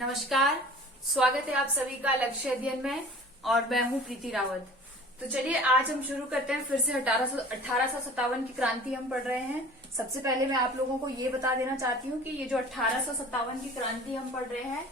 नमस्कार, स्वागत है आप सभी का लक्ष्य अध्ययन में और मैं हूं प्रीति रावत। तो चलिए आज हम शुरू करते हैं। फिर से 1857 की क्रांति हम पढ़ रहे हैं। सबसे पहले मैं आप लोगों को ये बता देना चाहती हूँ कि ये जो 1857 की क्रांति हम पढ़ रहे हैं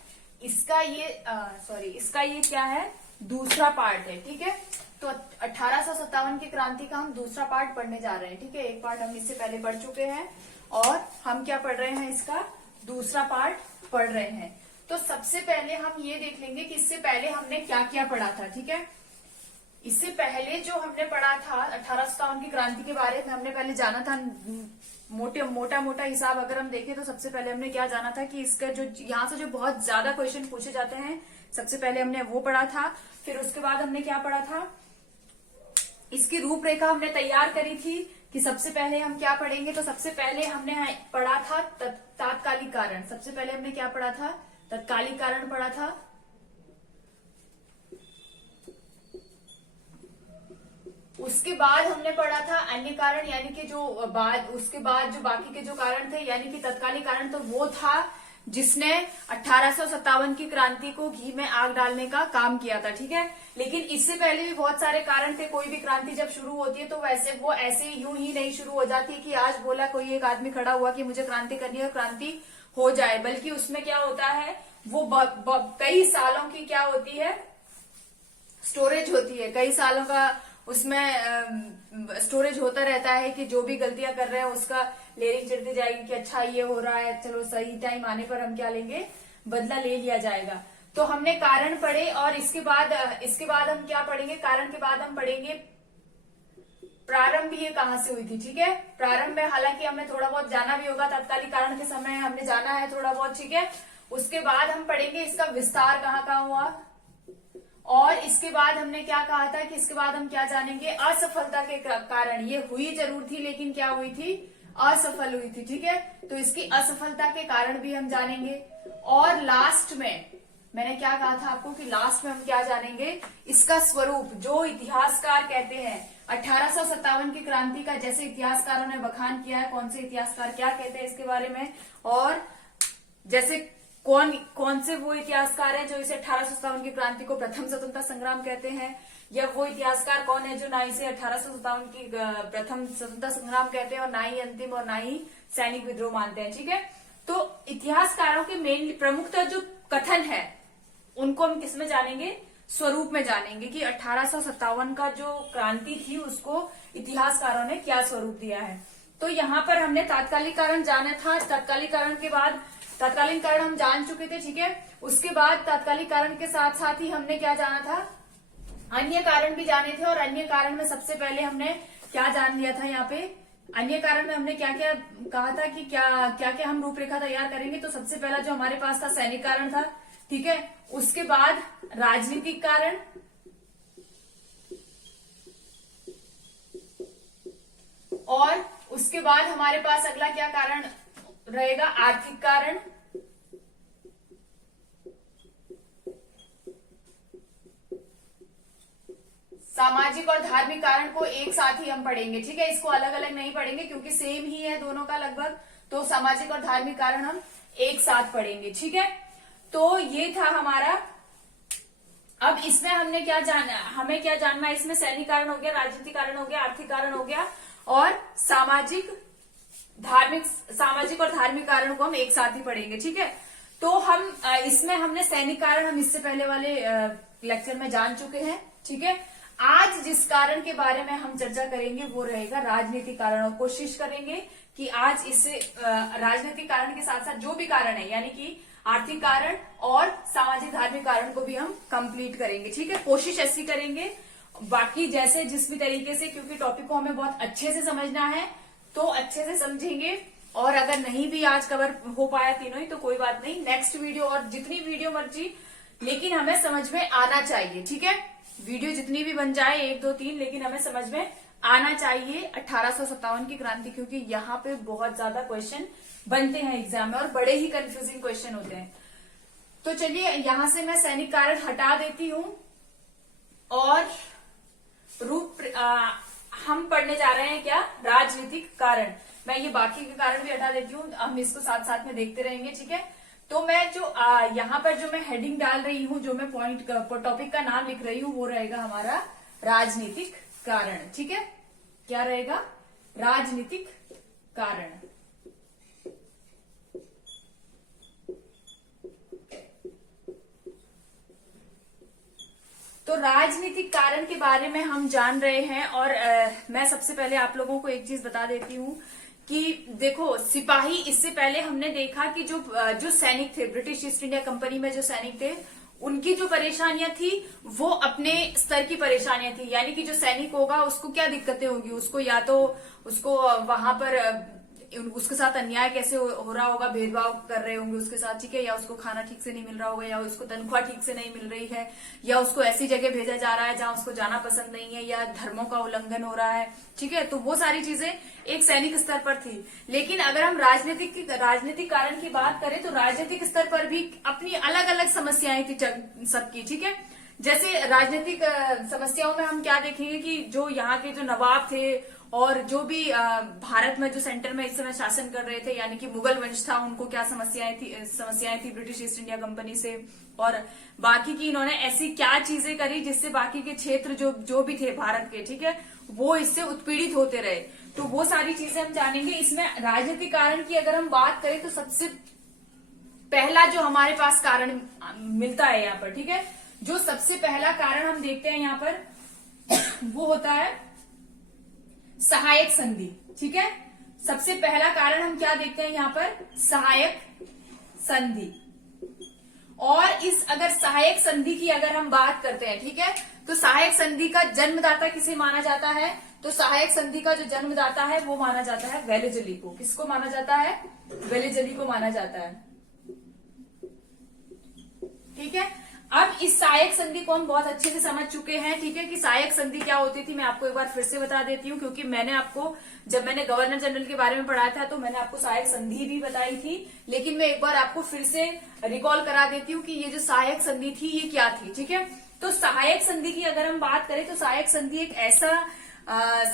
इसका ये क्या है, दूसरा पार्ट है। ठीक है, तो 1857 की क्रांति का हम दूसरा पार्ट पढ़ने जा रहे हैं। ठीक है, एक पार्ट हम इससे पहले पढ़ चुके हैं और हम क्या पढ़ रहे हैं, इसका दूसरा पार्ट पढ़ रहे हैं। तो सबसे पहले हम ये देख लेंगे कि इससे पहले हमने क्या क्या पढ़ा था। ठीक है, इससे पहले जो हमने पढ़ा था 1857 की क्रांति के बारे में हमने पहले जाना था। मोटा हिसाब अगर हम देखें तो सबसे पहले हमने क्या जाना था कि इसका जो यहाँ से जो बहुत ज्यादा क्वेश्चन पूछे जाते हैं, सबसे पहले हमने वो पढ़ा था। फिर उसके बाद हमने क्या पढ़ा था, इसकी रूपरेखा हमने तैयार करी थी कि सबसे पहले हम क्या पढ़ेंगे। तो सबसे पहले हमने पढ़ा था तात्कालिक कारण। सबसे पहले हमने क्या पढ़ा था, तत्कालिक कारण पढ़ा था। उसके बाद हमने पढ़ा था अन्य कारण, यानी कि उसके बाद जो बाकी के जो कारण थे, यानी कि तत्कालिक कारण तो वो था जिसने 1857 की क्रांति को घी में आग डालने का काम किया था। ठीक है, लेकिन इससे पहले भी बहुत सारे कारण थे। कोई भी क्रांति जब शुरू होती है तो वो ऐसे यूं ही नहीं शुरू हो जाती कि आज बोला कोई एक आदमी खड़ा हुआ कि मुझे क्रांति करनी है और क्रांति हो जाए, बल्कि उसमें क्या होता है, वो कई सालों की क्या होती है, स्टोरेज होती है। कई सालों का उसमें स्टोरेज होता रहता है कि जो भी गलतियां कर रहे हैं उसका लेरिंग चढ़ती जाएगी कि अच्छा ये हो रहा है, चलो सही टाइम आने पर हम क्या लेंगे, बदला ले लिया जाएगा। तो हमने कारण पढ़े और इसके बाद हम क्या पढ़ेंगे, कारण के बाद हम पढ़ेंगे प्रारंभ ये कहाँ से हुई थी। ठीक है, प्रारंभ में हालांकि हमने थोड़ा बहुत जाना भी होगा, तात्कालिक कारण के समय हमने जाना है थोड़ा बहुत। ठीक है, उसके बाद हम पढ़ेंगे इसका विस्तार कहाँ हुआ, और इसके बाद हमने क्या कहा था कि इसके बाद हम क्या जानेंगे, असफलता के कारण। ये हुई जरूर थी लेकिन क्या हुई थी, असफल हुई थी। ठीक है, तो इसकी असफलता के कारण भी हम जानेंगे। और लास्ट में मैंने क्या कहा था आपको कि लास्ट में हम क्या जानेंगे, इसका स्वरूप। जो इतिहासकार कहते हैं 1857 की क्रांति का, जैसे इतिहासकारों ने बखान किया है, कौन से इतिहासकार क्या कहते हैं इसके बारे में, और जैसे कौन से वो इतिहासकार हैं जो इसे 1857 की क्रांति को प्रथम स्वतंत्रता संग्राम कहते हैं, या वो इतिहासकार कौन है जो ना इसे 1857 की प्रथम स्वतंत्रता संग्राम कहते हैं और ना ही अंतिम और ना ही सैनिक विद्रोह मानते हैं। ठीक है, तो इतिहासकारों के मेन प्रमुखतः जो कथन है उनको हम किसमें जानेंगे, स्वरूप में जानेंगे कि 1857 का जो क्रांति थी उसको इतिहासकारों ने क्या स्वरूप दिया है। तो यहाँ पर हमने तात्कालिक कारण जाना था। तात्कालिक कारण के बाद तात्कालिक कारण हम जान चुके थे। ठीक है, उसके बाद तात्कालिक कारण के साथ साथ ही हमने क्या जाना था, अन्य कारण भी जाने थे। और अन्य कारण में सबसे पहले हमने क्या जान लिया था, यहाँ पे अन्य कारण में हमने क्या क्या कहा था कि क्या हम रूपरेखा तैयार करेंगे। तो सबसे पहला जो हमारे पास था सैनिक कारण था। ठीक है, उसके बाद राजनीतिक कारण, और उसके बाद हमारे पास अगला क्या कारण रहेगा, आर्थिक कारण, सामाजिक और धार्मिक कारण को एक साथ ही हम पढ़ेंगे। ठीक है, इसको अलग अलग नहीं पढ़ेंगे क्योंकि सेम ही है दोनों का लगभग। तो सामाजिक और धार्मिक कारण हम एक साथ पढ़ेंगे। ठीक है, तो ये था हमारा। अब इसमें हमने क्या जाना, हमें क्या जानना है, इसमें सैनिक कारण हो गया, राजनीतिक कारण हो गया, आर्थिक कारण हो गया, और सामाजिक और धार्मिक कारण को हम एक साथ ही पढ़ेंगे। ठीक है, तो हम इसमें हमने सैनिक कारण हम इससे पहले वाले लेक्चर में जान चुके हैं। ठीक है, आज जिस कारण के बारे में हम चर्चा करेंगे वो रहेगा राजनीतिक कारण, और कोशिश करेंगे कि आज इससे राजनीतिक कारण के साथ साथ जो भी कारण है, यानी कि आर्थिक कारण और सामाजिक धार्मिक कारण को भी हम कंप्लीट करेंगे। ठीक है, कोशिश ऐसी करेंगे। बाकी जैसे जिस भी तरीके से, क्योंकि टॉपिक को हमें बहुत अच्छे से समझना है तो अच्छे से समझेंगे, और अगर नहीं भी आज कवर हो पाया तीनों ही तो कोई बात नहीं, नेक्स्ट वीडियो और जितनी वीडियो मर्जी, लेकिन हमें समझ में आना चाहिए। ठीक है, वीडियो जितनी भी बन जाए 1 2 3, लेकिन हमें समझ में आना चाहिए 1857 की क्रांति, क्योंकि यहाँ पे बहुत ज्यादा क्वेश्चन बनते हैं एग्जाम में और बड़े ही कंफ्यूजिंग क्वेश्चन होते हैं। तो चलिए यहां से मैं सैनिक कारण हटा देती हूं और हम पढ़ने जा रहे हैं क्या, राजनीतिक कारण। मैं ये बाकी के कारण भी हटा देती हूँ, हम इसको साथ साथ में देखते रहेंगे। ठीक है, तो मैं जो यहाँ पर जो मैं हेडिंग डाल रही हूँ, जो मैं टॉपिक का नाम लिख रही हूँ, वो रहेगा हमारा राजनीतिक कारण। ठीक है, क्या रहेगा? राजनीतिक कारण। तो राजनीतिक कारण के बारे में हम जान रहे हैं, और मैं सबसे पहले आप लोगों को एक चीज बता देती हूँ कि देखो, सिपाही, इससे पहले हमने देखा कि जो सैनिक थे, ब्रिटिश ईस्ट इंडिया कंपनी में जो सैनिक थे, उनकी जो परेशानियां थी वो अपने स्तर की परेशानियां थी। यानी कि जो सैनिक होगा उसको क्या दिक्कतें होगी, उसको या तो उसको वहां पर उसके साथ अन्याय कैसे हो रहा होगा, भेदभाव कर रहे होंगे उसके साथ, ठीक है, या उसको खाना ठीक से नहीं मिल रहा होगा, या उसको तनख्वाह ठीक से नहीं मिल रही है, या उसको ऐसी जगह भेजा जा रहा है जहां उसको जाना पसंद नहीं है, या धर्मों का उल्लंघन हो रहा है। ठीक है, तो वो सारी चीजें एक सैनिक स्तर पर थी। लेकिन अगर हम राजनीतिक कारण की बात करें तो राजनीतिक स्तर पर भी अपनी अलग अलग समस्याएं थी सबकी। ठीक है, जैसे राजनीतिक समस्याओं में हम क्या देखेंगे कि जो यहाँ के जो नवाब थे और जो भी भारत में जो सेंटर में इस समय शासन कर रहे थे, यानी कि मुगल वंश था, उनको क्या समस्याएं थी ब्रिटिश ईस्ट इंडिया कंपनी से, और बाकी की इन्होंने ऐसी क्या चीजें करी जिससे बाकी के क्षेत्र जो भी थे भारत के, ठीक है, वो इससे उत्पीड़ित होते रहे। तो वो सारी चीजें हम जानेंगे। इसमें राजनीतिक कारण की अगर हम बात करें तो सबसे पहला जो हमारे पास कारण मिलता है यहाँ पर, ठीक है, जो सबसे पहला कारण हम देखते हैं यहाँ पर वो होता है सहायक संधि। ठीक है, सबसे पहला कारण हम क्या देखते हैं यहाँ पर? सहायक संधि। और इस अगर सहायक संधि की अगर हम बात करते हैं, ठीक है, तो सहायक संधि का जन्मदाता किसे माना जाता है? तो सहायक संधि का जो जन्मदाता है वो माना जाता है वेलेजली को। किसको माना जाता है? वेलेजली को माना जाता है। ठीक है, अब इस सहायक संधि को हम बहुत अच्छे से समझ चुके हैं। ठीक है, कि सहायक संधि क्या होती थी, मैं आपको एक बार फिर से बता देती हूँ, क्योंकि मैंने आपको जब मैंने गवर्नर जनरल के बारे में पढ़ाया था तो मैंने आपको सहायक संधि भी बताई थी, लेकिन मैं एक बार आपको फिर से रिकॉल करा देती हूँ कि ये जो सहायक संधि थी ये क्या थी। ठीक है, तो सहायक संधि की अगर हम बात करें तो सहायक संधि एक ऐसा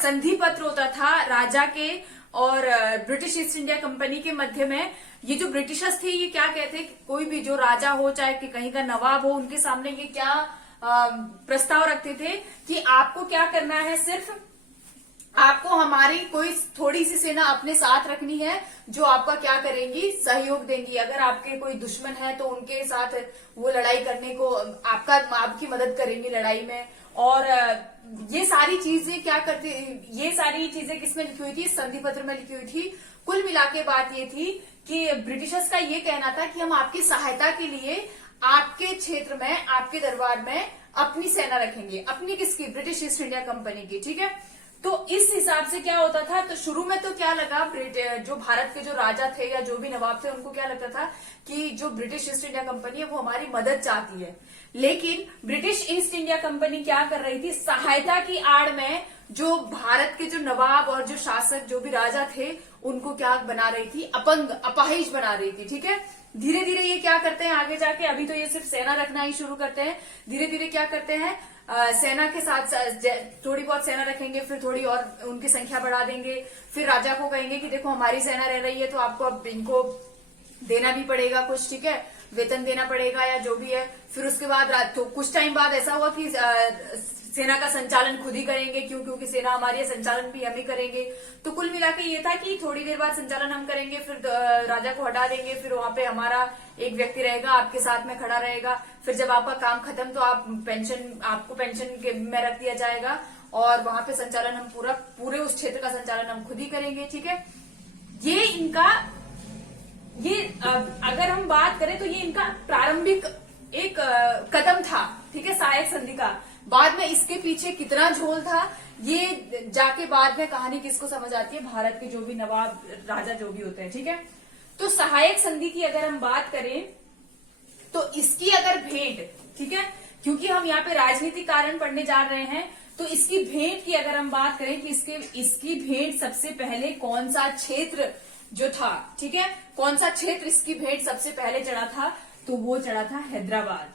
संधि पत्र होता था राजा के और ब्रिटिश ईस्ट इंडिया कंपनी के मध्य में। ये जो ब्रिटिशर्स थे ये क्या कहते, कोई भी जो राजा हो चाहे कि कहीं का नवाब हो, उनके सामने ये क्या प्रस्ताव रखते थे कि आपको क्या करना है, सिर्फ आपको हमारी कोई थोड़ी सी सेना अपने साथ रखनी है जो आपका क्या करेंगी, सहयोग देंगी। अगर आपके कोई दुश्मन है तो उनके साथ वो लड़ाई करने को आपकी मदद करेंगी लड़ाई में। और ये सारी चीजें क्या करती, ये सारी चीजें किसमें लिखी हुई थी? संधि पत्र में लिखी हुई थी। कुल मिला के बात ये थी कि ब्रिटिशर्स का ये कहना था कि हम आपकी सहायता के लिए आपके क्षेत्र में, आपके दरबार में अपनी सेना रखेंगे। अपनी किसकी? ब्रिटिश ईस्ट इंडिया कंपनी की। ठीक है, तो इस हिसाब से क्या होता था, तो शुरू में तो क्या लगा, जो भारत के जो राजा थे या जो भी नवाब थे उनको क्या लगता था कि जो ब्रिटिश ईस्ट इंडिया कंपनी है वो हमारी मदद चाहती है। लेकिन ब्रिटिश ईस्ट इंडिया कंपनी क्या कर रही थी, सहायता की आड़ में जो भारत के जो नवाब और जो शासक, जो भी राजा थे, उनको क्या बना रही थी? अपंग, अपाहिज बना रही थी। ठीक है, धीरे धीरे ये क्या करते हैं आगे जाके, अभी तो ये सिर्फ सेना रखना ही शुरू करते हैं, धीरे धीरे क्या करते हैं, सेना के साथ थोड़ी बहुत सेना रखेंगे, फिर थोड़ी और उनकी संख्या बढ़ा देंगे, फिर राजा को कहेंगे कि देखो हमारी सेना रह रही है तो आपको अब इनको देना भी पड़ेगा कुछ, ठीक है, वेतन देना पड़ेगा या जो भी है। फिर उसके बाद तो कुछ टाइम बाद ऐसा हुआ कि सेना का संचालन खुद ही करेंगे, क्योंकि सेना हमारी है, संचालन भी हम ही करेंगे। तो कुल मिला के ये था कि थोड़ी देर बाद संचालन हम करेंगे, फिर राजा को हटा देंगे, फिर वहां पे हमारा एक व्यक्ति रहेगा, आपके साथ में खड़ा रहेगा। फिर जब आपका काम खत्म तो आपको पेंशन में रख दिया जाएगा और वहां पे संचालन हम पूरे उस क्षेत्र का संचालन हम खुद ही करेंगे। ठीक है, ये अगर हम बात करें तो ये इनका प्रारंभिक एक कदम था। ठीक है, सहायक संधि का। बाद में इसके पीछे कितना झोल था ये जाके बाद में कहानी किसको समझ आती है, भारत के जो भी नवाब राजा जो भी होते हैं। ठीक है, तो सहायक संधि की अगर हम बात करें तो इसकी अगर भेंट, ठीक है, क्योंकि हम यहाँ पे राजनीतिक कारण पढ़ने जा रहे हैं, तो इसकी भेंट की अगर हम बात करें कि इसकी भेंट सबसे पहले कौन सा क्षेत्र जो था, ठीक है, कौन सा क्षेत्र इसकी भेंट सबसे पहले चढ़ा था, तो वो चढ़ा था हैदराबाद।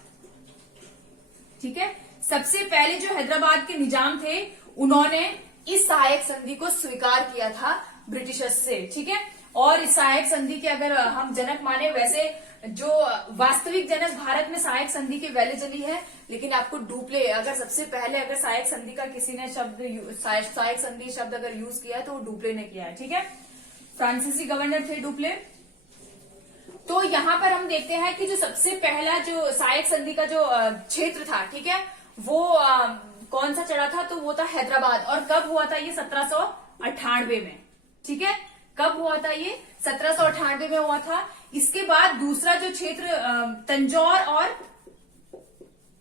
ठीक है, सबसे पहले जो हैदराबाद के निजाम थे उन्होंने इस सहायक संधि को स्वीकार किया था ब्रिटिशर्स से। ठीक है, और इस सहायक संधि के अगर हम जनक माने, वैसे जो वास्तविक जनक भारत में सहायक संधि के वेलेजली है, लेकिन आपको डुप्ले, अगर सबसे पहले अगर सहायक संधि का किसी ने सहायक संधि शब्द अगर यूज किया है तो वो डुप्ले ने किया है। ठीक है, फ्रांसीसी गवर्नर थे डुप्ले। तो यहाँ पर हम देखते हैं कि जो सबसे पहला जो सहायक संधि का जो क्षेत्र था, ठीक है, वो कौन सा चढ़ा था, तो वो था हैदराबाद। और कब हुआ था ये? 1798 में। ठीक है, कब हुआ था ये? 1798 में हुआ था। इसके बाद दूसरा जो क्षेत्र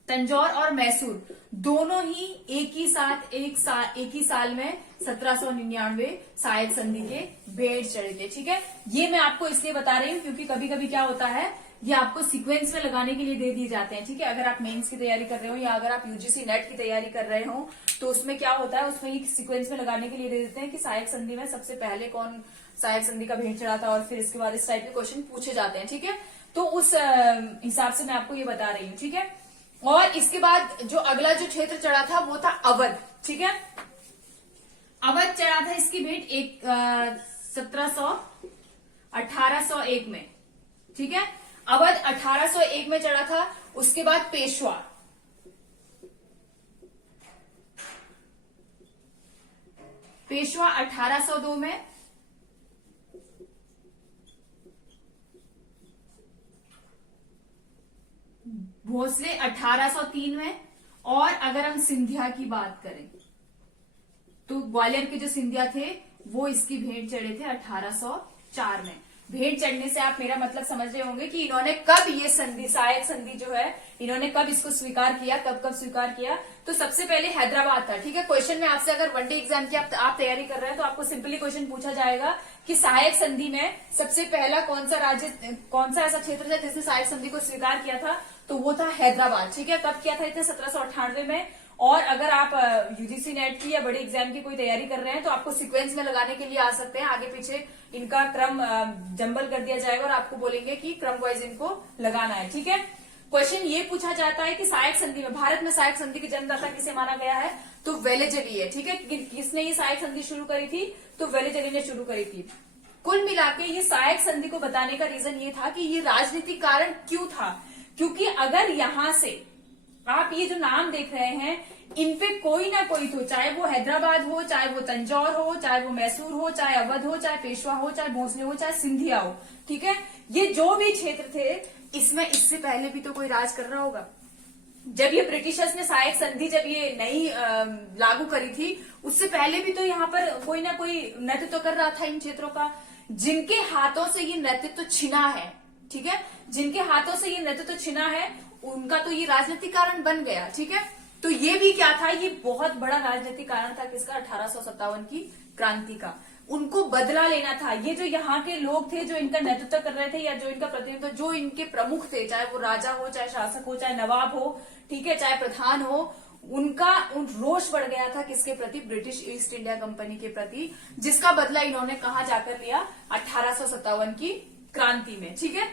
तंजौर और मैसूर दोनों ही एक ही साल में 1799 सहायक संधि के भेंट चढ़े थे। ठीक है, ये मैं आपको इसलिए बता रही हूँ क्योंकि कभी कभी क्या होता है, ये आपको सीक्वेंस में लगाने के लिए दे दिए जाते हैं। ठीक है, अगर आप मेंस की तैयारी कर रहे हो या अगर आप यूजीसी नेट की तैयारी कर रहे हो तो उसमें क्या होता है, उसमें ये सीक्वेंस में लगाने के लिए दे देते हैं कि सहायक संधि में सबसे पहले कौन सहायक संधि का भेंट चढ़ा था और फिर इसके बाद इस टाइप के क्वेश्चन पूछे जाते हैं। ठीक है, तो उस हिसाब से मैं आपको ये बता रही हूँ। ठीक है, और इसके बाद जो अगला जो क्षेत्र चढ़ा था वो था अवध। ठीक है, अवध चढ़ा था इसकी भेंट 1801 में। ठीक है, अवध 1801 में चढ़ा था। उसके बाद पेशवा, पेशवा 1802 में। भोसले 1803 में। और अगर हम सिंधिया की बात करें तो ग्वालियर के जो सिंधिया थे वो इसकी भेंट चढ़े थे 1804 में। भेंट चढ़ने से आप मेरा मतलब समझ रहे होंगे कि इन्होंने कब ये संधि, सहायक संधि जो है, इन्होंने कब इसको स्वीकार किया, कब स्वीकार किया। तो सबसे पहले हैदराबाद था। ठीक है, क्वेश्चन में आपसे अगर वनडे एग्जाम की आप तैयारी कर रहे हैं तो आपको सिंपली क्वेश्चन पूछा जाएगा कि सहायक संधि में सबसे पहला कौन सा राज्य, कौन सा ऐसा क्षेत्र था जिसने सहायक संधि को स्वीकार किया था, तो वो था हैदराबाद। ठीक है, कब किया था? इतने 1798 में। और अगर आप यूजीसी नेट की या बड़े एग्जाम की कोई तैयारी कर रहे हैं तो आपको सीक्वेंस में लगाने के लिए आ सकते हैं। आगे पीछे इनका क्रम जंबल कर दिया जाएगा और आपको बोलेंगे कि क्रम वाइज इनको लगाना है। ठीक है, क्वेश्चन ये पूछा जाता है कि सहायक संधि में, भारत में सहायक संधि की जन्मदाता किसे माना गया है, तो वेलेजली है। ठीक है, किसने ये सहायक संधि शुरू करी थी, तो वेलेजली ने शुरू करी थी। कुल मिलाके ये सहायक संधि को बताने का रीजन ये था कि ये राजनीतिक कारण क्यों था, क्योंकि अगर यहां से आप ये जो नाम देख रहे हैं इनपे कोई ना कोई तो, चाहे वो हैदराबाद हो, चाहे वो तंजौर हो, चाहे वो मैसूर हो, चाहे अवध हो, चाहे पेशवा हो, चाहे भोसले हो, चाहे सिंधिया हो। ठीक है, ये जो भी क्षेत्र थे इसमें इससे पहले भी तो कोई राज कर रहा होगा। जब ये ब्रिटिशर्स ने सहायक संधि जब ये नई लागू करी थी उससे पहले भी तो यहाँ पर कोई ना कोई नेतृत्व कर रहा था इन क्षेत्रों का, जिनके हाथों से ये नेतृत्व छिना है। ठीक है, जिनके हाथों से ये नेतृत्व छिना है उनका तो ये राजनीतिक कारण बन गया। ठीक है, तो ये भी क्या था, ये बहुत बड़ा राजनीतिक कारण था किसका, 1857 की क्रांति का। उनको बदला लेना था। ये जो यहाँ के लोग थे जो इनका नेतृत्व कर रहे थे या जो इनका प्रतिनिधित्व, जो इनके प्रमुख थे, चाहे वो राजा हो, चाहे शासक हो, चाहे नवाब हो, ठीक है, चाहे प्रधान हो, उनका रोष बढ़ गया था किसके प्रति, ब्रिटिश ईस्ट इंडिया कंपनी के प्रति, जिसका बदला इन्होंने कहाँ जाकर लिया, 1857 की क्रांति में। ठीक है,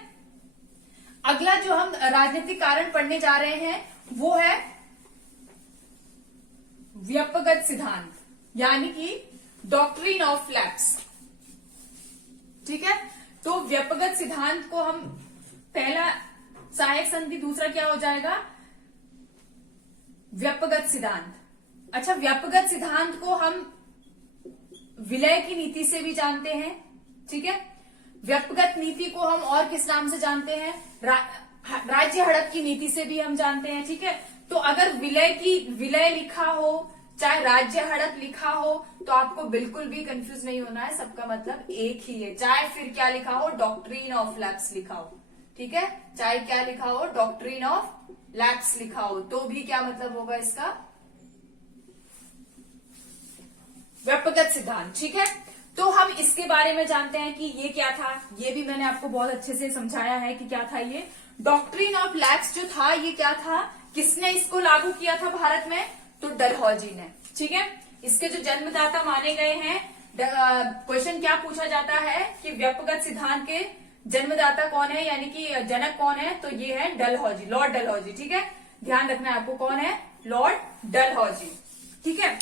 अगला जो हम राजनीतिक कारण पढ़ने जा रहे हैं वो है व्यापकगत सिद्धांत, यानी कि डॉक्ट्रिन ऑफ लैप्स। ठीक है, तो व्यापकगत सिद्धांत को हम, पहला सहायक संधि, दूसरा क्या हो जाएगा, व्यापकगत सिद्धांत। अच्छा, व्यापकगत सिद्धांत को हम विलय की नीति से भी जानते हैं। ठीक है, व्यापकगत नीति को हम और किस नाम से जानते हैं, राज्य हड़प की नीति से भी हम जानते हैं। ठीक है, तो अगर विलय लिखा हो चाहे राज्य हड़प लिखा हो तो आपको बिल्कुल भी कंफ्यूज नहीं होना है, सबका मतलब एक ही है। चाहे फिर क्या लिखा हो, डॉक्ट्रिन ऑफ लैप्स लिखा हो। ठीक है, चाहे क्या लिखा हो, डॉक्ट्रिन ऑफ लैप्स लिखा हो, तो भी क्या मतलब होगा इसका, व्यापकगत सिद्धांत। ठीक है, तो हम इसके बारे में जानते हैं कि ये क्या था, ये भी मैंने आपको बहुत अच्छे से समझाया है कि क्या था ये डॉक्ट्रिन ऑफ लैप्स जो था, ये क्या था, किसने इसको लागू किया था भारत में, तो डलहौजी ने। ठीक है, इसके जो जन्मदाता माने गए हैं, क्वेश्चन क्या पूछा जाता है कि व्यापकगत सिद्धांत के जन्मदाता कौन है, यानी कि जनक कौन है, तो ये है डलहौजी, लॉर्ड डलहौजी। ठीक है, ध्यान रखना है आपको, कौन है, लॉर्ड डलहौजी। ठीक है,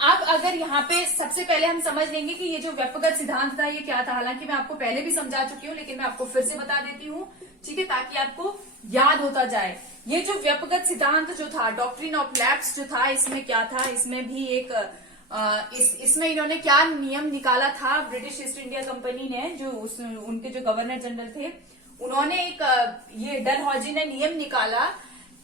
अब अगर यहाँ पे सबसे पहले हम समझ लेंगे कि ये जो व्यक्तिगत सिद्धांत था ये क्या था। हालांकि मैं आपको पहले भी समझा चुकी हूँ, लेकिन मैं आपको फिर से बता देती हूँ, ठीक है, ताकि आपको याद होता जाए। ये जो व्यक्तिगत सिद्धांत जो था, डॉक्ट्रिन ऑफ लैप्स जो था, इसमें क्या था, इसमें भी एक इसमें इन्होंने क्या नियम निकाला था, ब्रिटिश ईस्ट इंडिया कंपनी ने, जो उनके जो गवर्नर जनरल थे, उन्होंने एक ये डलहौजी ने नियम निकाला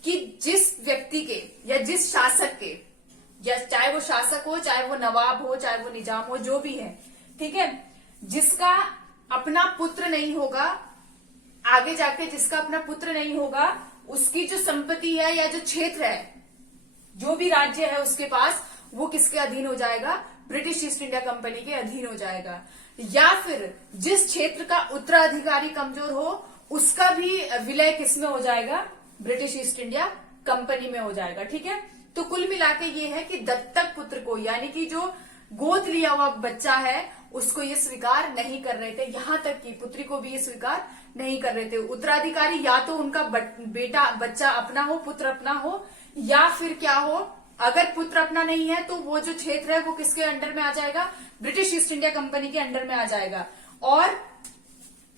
कि जिस व्यक्ति के या जिस शासक के, या चाहे वो शासक हो, चाहे वो नवाब हो, चाहे वो निजाम हो, जो भी है, ठीक है, जिसका अपना पुत्र नहीं होगा, आगे जाके जिसका अपना पुत्र नहीं होगा, उसकी जो संपत्ति है या जो क्षेत्र है, जो भी राज्य है उसके पास, वो किसके अधीन हो जाएगा, ब्रिटिश ईस्ट इंडिया कंपनी के अधीन हो जाएगा। या फिर जिस क्षेत्र का उत्तराधिकारी कमजोर हो, उसका भी विलय किसमें हो जाएगा, ब्रिटिश ईस्ट इंडिया कंपनी में हो जाएगा। ठीक है, तो कुल मिलाके ये है कि दत्तक पुत्र को, यानी कि जो गोद लिया हुआ बच्चा है, उसको ये स्वीकार नहीं कर रहे थे, यहां तक कि पुत्री को भी ये स्वीकार नहीं कर रहे थे। उत्तराधिकारी या तो उनका बेटा बच्चा अपना हो, पुत्र अपना हो, या फिर क्या हो, अगर पुत्र अपना नहीं है तो वो जो क्षेत्र है वो किसके अंडर में आ जाएगा, ब्रिटिश ईस्ट इंडिया कंपनी के अंडर में आ जाएगा। और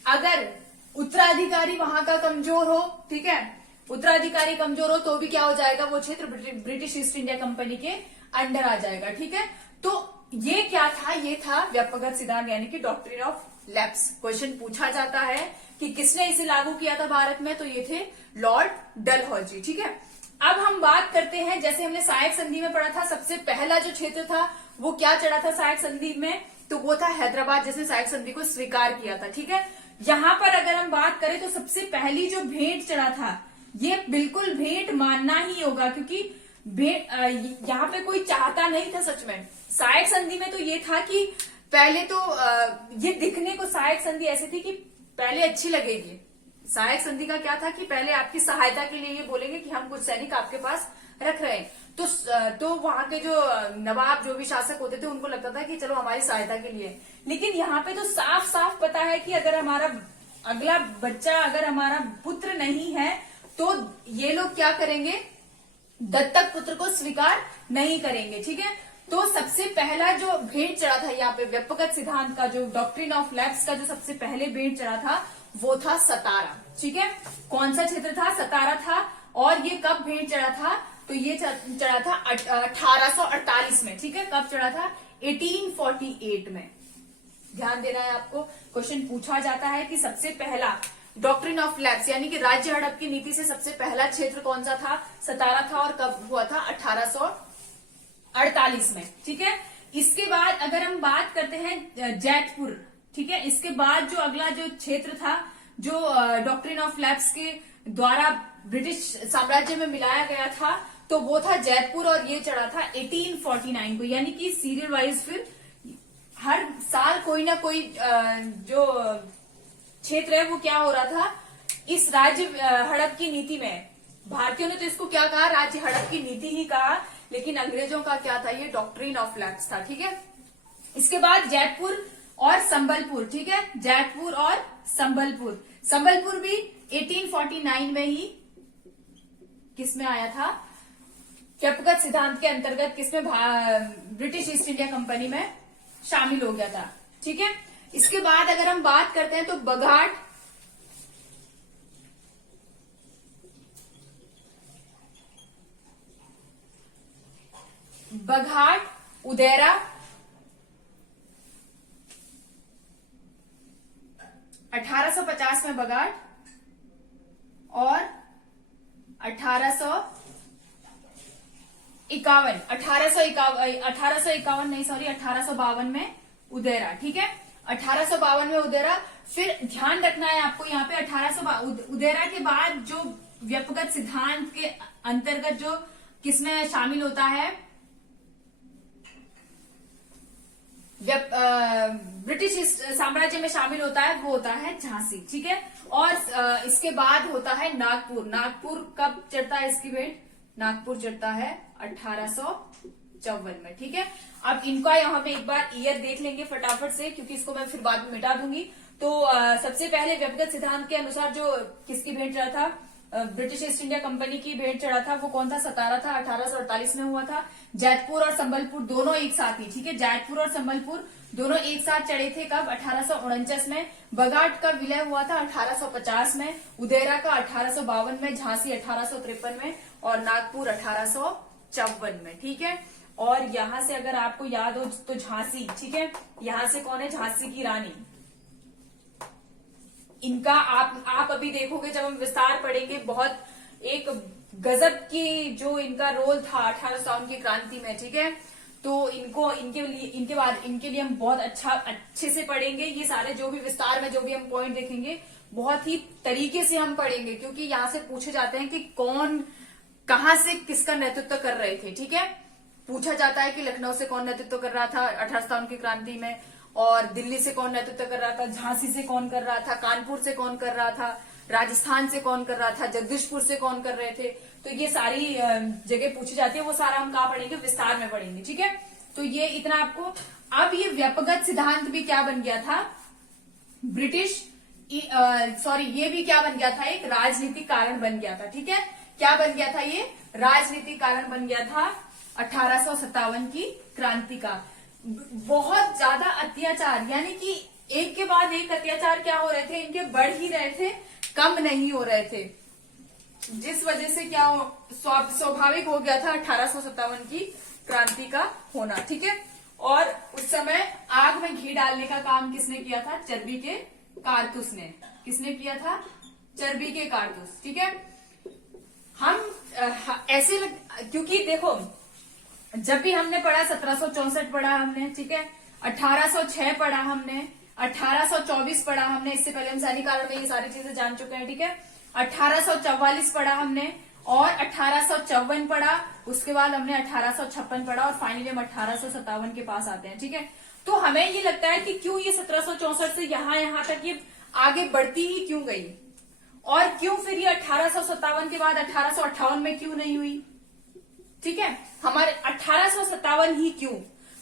अगर उत्तराधिकारी वहां का कमजोर हो, ठीक है, उत्तराधिकारी कमजोर हो तो भी क्या हो जाएगा, वो क्षेत्र ब्रिटिश ईस्ट इंडिया कंपनी के अंडर आ जाएगा। ठीक है, तो ये क्या था, ये था व्यक्तिगत सिद्धांत, यानी कि डॉक्ट्रिन ऑफ लैप्स। क्वेश्चन पूछा जाता है कि किसने इसे लागू किया था भारत में, तो ये थे लॉर्ड डलहौजी। ठीक है, अब हम बात करते हैं, जैसे हमने सहायक संधि में पढ़ा था, सबसे पहला जो क्षेत्र था वो क्या चढ़ा था सहायक संधि में, तो वो था हैदराबाद, जिसने सहायक संधि को स्वीकार किया था। ठीक है, यहां पर अगर हम बात करें तो सबसे पहली जो भेंट चढ़ा था, ये बिल्कुल भेंट मानना ही होगा, क्योंकि यहाँ पे कोई चाहता नहीं था सच में। सहायक संधि में तो ये था कि पहले तो ये दिखने को सहायक संधि ऐसी थी कि पहले अच्छी लगेगी। सहायक संधि का क्या था कि पहले आपकी सहायता के लिए ये बोलेंगे कि हम कुछ सैनिक आपके पास रख रहे हैं, तो वहां के जो नवाब, जो भी शासक होते थे, उनको लगता था कि चलो हमारी सहायता के लिए। लेकिन यहाँ पे तो साफ साफ पता है कि अगर हमारा अगला बच्चा, अगर हमारा पुत्र नहीं है, तो ये लोग क्या करेंगे, दत्तक पुत्र को स्वीकार नहीं करेंगे। ठीक है, तो सबसे पहला जो भेंट चढ़ा था यहाँ पे व्यक्तिगत सिद्धांत का, जो डॉक्ट्रिन ऑफ लैप्स का जो सबसे पहले भेंट चढ़ा था, वो था सतारा। ठीक है, कौन सा क्षेत्र था, सतारा था। और ये कब भेंट चढ़ा था, तो ये चढ़ा था 1848 में। ठीक है, कब चढ़ा था, 1848 में। ध्यान देना है आपको, क्वेश्चन पूछा जाता है कि सबसे पहला डॉक्ट्रिन ऑफ लैप्स, यानी कि राज्य हड़प की नीति से सबसे पहला क्षेत्र कौन सा था, सतारा था, और कब हुआ था, 1848 में। ठीक है, इसके बाद अगर हम बात करते हैं जैतपुर, ठीक है, इसके बाद जो अगला जो क्षेत्र था, जो डॉक्ट्रिन ऑफ लैप्स के द्वारा ब्रिटिश साम्राज्य में मिलाया गया था, तो वो था जैतपुर, और ये चढ़ा था 1849 को। यानी कि सीरियल वाइज फिर हर साल कोई ना कोई जो क्षेत्र है वो क्या हो रहा था, इस राज्य हड़प की नीति में। भारतीयों ने तो इसको क्या कहा, राज्य हड़प की नीति ही कहा, लेकिन अंग्रेजों का क्या था, ये डॉक्ट्रिन ऑफ लैप्स था। ठीक है, इसके बाद जैतपुर और संबलपुर। ठीक है, जैतपुर और संबलपुर, संबलपुर भी 1849 में ही किसमें आया था, व्यक्तिगत सिद्धांत के अंतर्गत, किसमें, ब्रिटिश ईस्ट इंडिया कंपनी में शामिल हो गया था। ठीक है, इसके बाद अगर हम बात करते हैं तो बघाट, उदेरा, 1850 में बघाट, और 1852 में उदेरा। ठीक है, 1852 में उदेरा। फिर ध्यान रखना है आपको यहाँ पे, 1852 उदेरा के बाद जो व्यक्तिगत सिद्धांत के अंतर्गत जो किसमें शामिल होता है, ब्रिटिश साम्राज्य में शामिल होता है, वो होता है झांसी। ठीक है, और इसके बाद होता है नागपुर। नागपुर कब चढ़ता है इसकी भेंट, नागपुर चढ़ता है 1854 में। ठीक है, अब इनका यहाँ पे एक बार ईयर देख लेंगे फटाफट से, क्योंकि इसको मैं फिर बाद में मिटा दूंगी। तो सबसे पहले व्यक्तिगत सिद्धांत के अनुसार जो किसकी भेंट चढ़ा था, ब्रिटिश ईस्ट इंडिया कंपनी की भेंट चढ़ा था वो कौन था? सतारा था, 1848 में हुआ था। जैतपुर और संबलपुर दोनों एक साथ ही, ठीक है, जैतपुर और संबलपुर दोनों एक साथ चढ़े थे। कब? 1849 में। बगाट का विलय हुआ था 1850 में, उदेरा का 1852 में, झांसी 1853 में और नागपुर 1854 में, ठीक है। और यहां से अगर आपको याद हो तो झांसी, ठीक है, यहां से कौन है? झांसी की रानी। इनका आप अभी देखोगे जब हम विस्तार पढ़ेंगे, बहुत एक गजब की जो इनका रोल था 1857 की क्रांति में, ठीक है। तो इनके लिए हम बहुत अच्छे से पढ़ेंगे। ये सारे जो भी विस्तार में जो भी हम पॉइंट देखेंगे बहुत ही तरीके से हम पढ़ेंगे, क्योंकि यहाँ से पूछे जाते हैं कि कौन कहां से किसका नेतृत्व कर रहे थे, ठीक है। पूछा जाता है कि लखनऊ से कौन नेतृत्व कर रहा था 1857 की क्रांति में, और दिल्ली से कौन नेतृत्व कर रहा था, झांसी से कौन कर रहा था, कानपुर से कौन कर रहा था, राजस्थान से कौन कर रहा था, जगदीशपुर से कौन कर रहे थे। तो ये सारी जगह पूछी जाती है, वो सारा हम कहाँ पढ़ेंगे? विस्तार में पढ़ेंगे, ठीक है। तो ये इतना आपको। अब ये व्यपगत सिद्धांत भी क्या बन गया था? ये भी क्या बन गया था? एक राजनीतिक कारण बन गया था, ठीक है। क्या बन गया था? ये राजनीतिक कारण बन गया था 1857 की क्रांति का। बहुत ज्यादा अत्याचार, यानी कि एक के बाद एक अत्याचार क्या हो रहे थे? इनके बढ़ ही रहे थे, कम नहीं हो रहे थे, जिस वजह से क्या स्वाभाविक हो गया था 1857 की क्रांति का होना, ठीक है। और उस समय आग में घी डालने का काम किसने किया था? चर्बी के कारतूस ने। किसने किया था? चर्बी के कारतूस, ठीक है। हम क्योंकि देखो, जब भी हमने पढ़ा 1764 पढ़ा हमने, ठीक है, 1806 पढ़ा हमने, 1824 पढ़ा हमने, इससे पहले हम सैनिक काल में ये सारी चीजें जान चुके हैं, ठीक है। 1844 पढ़ा हमने और 1854 पढ़ा, उसके बाद हमने 1856 पढ़ा और फाइनली हम 1857 के पास आते हैं, ठीक है। तो हमें ये लगता है कि क्यों ये 1764 से यहां तक ये आगे बढ़ती ही क्यों गई, और क्यों फिर ये 1857 के बाद 1858 में क्यों नहीं हुई, ठीक है। हमारे 1857 ही क्यों?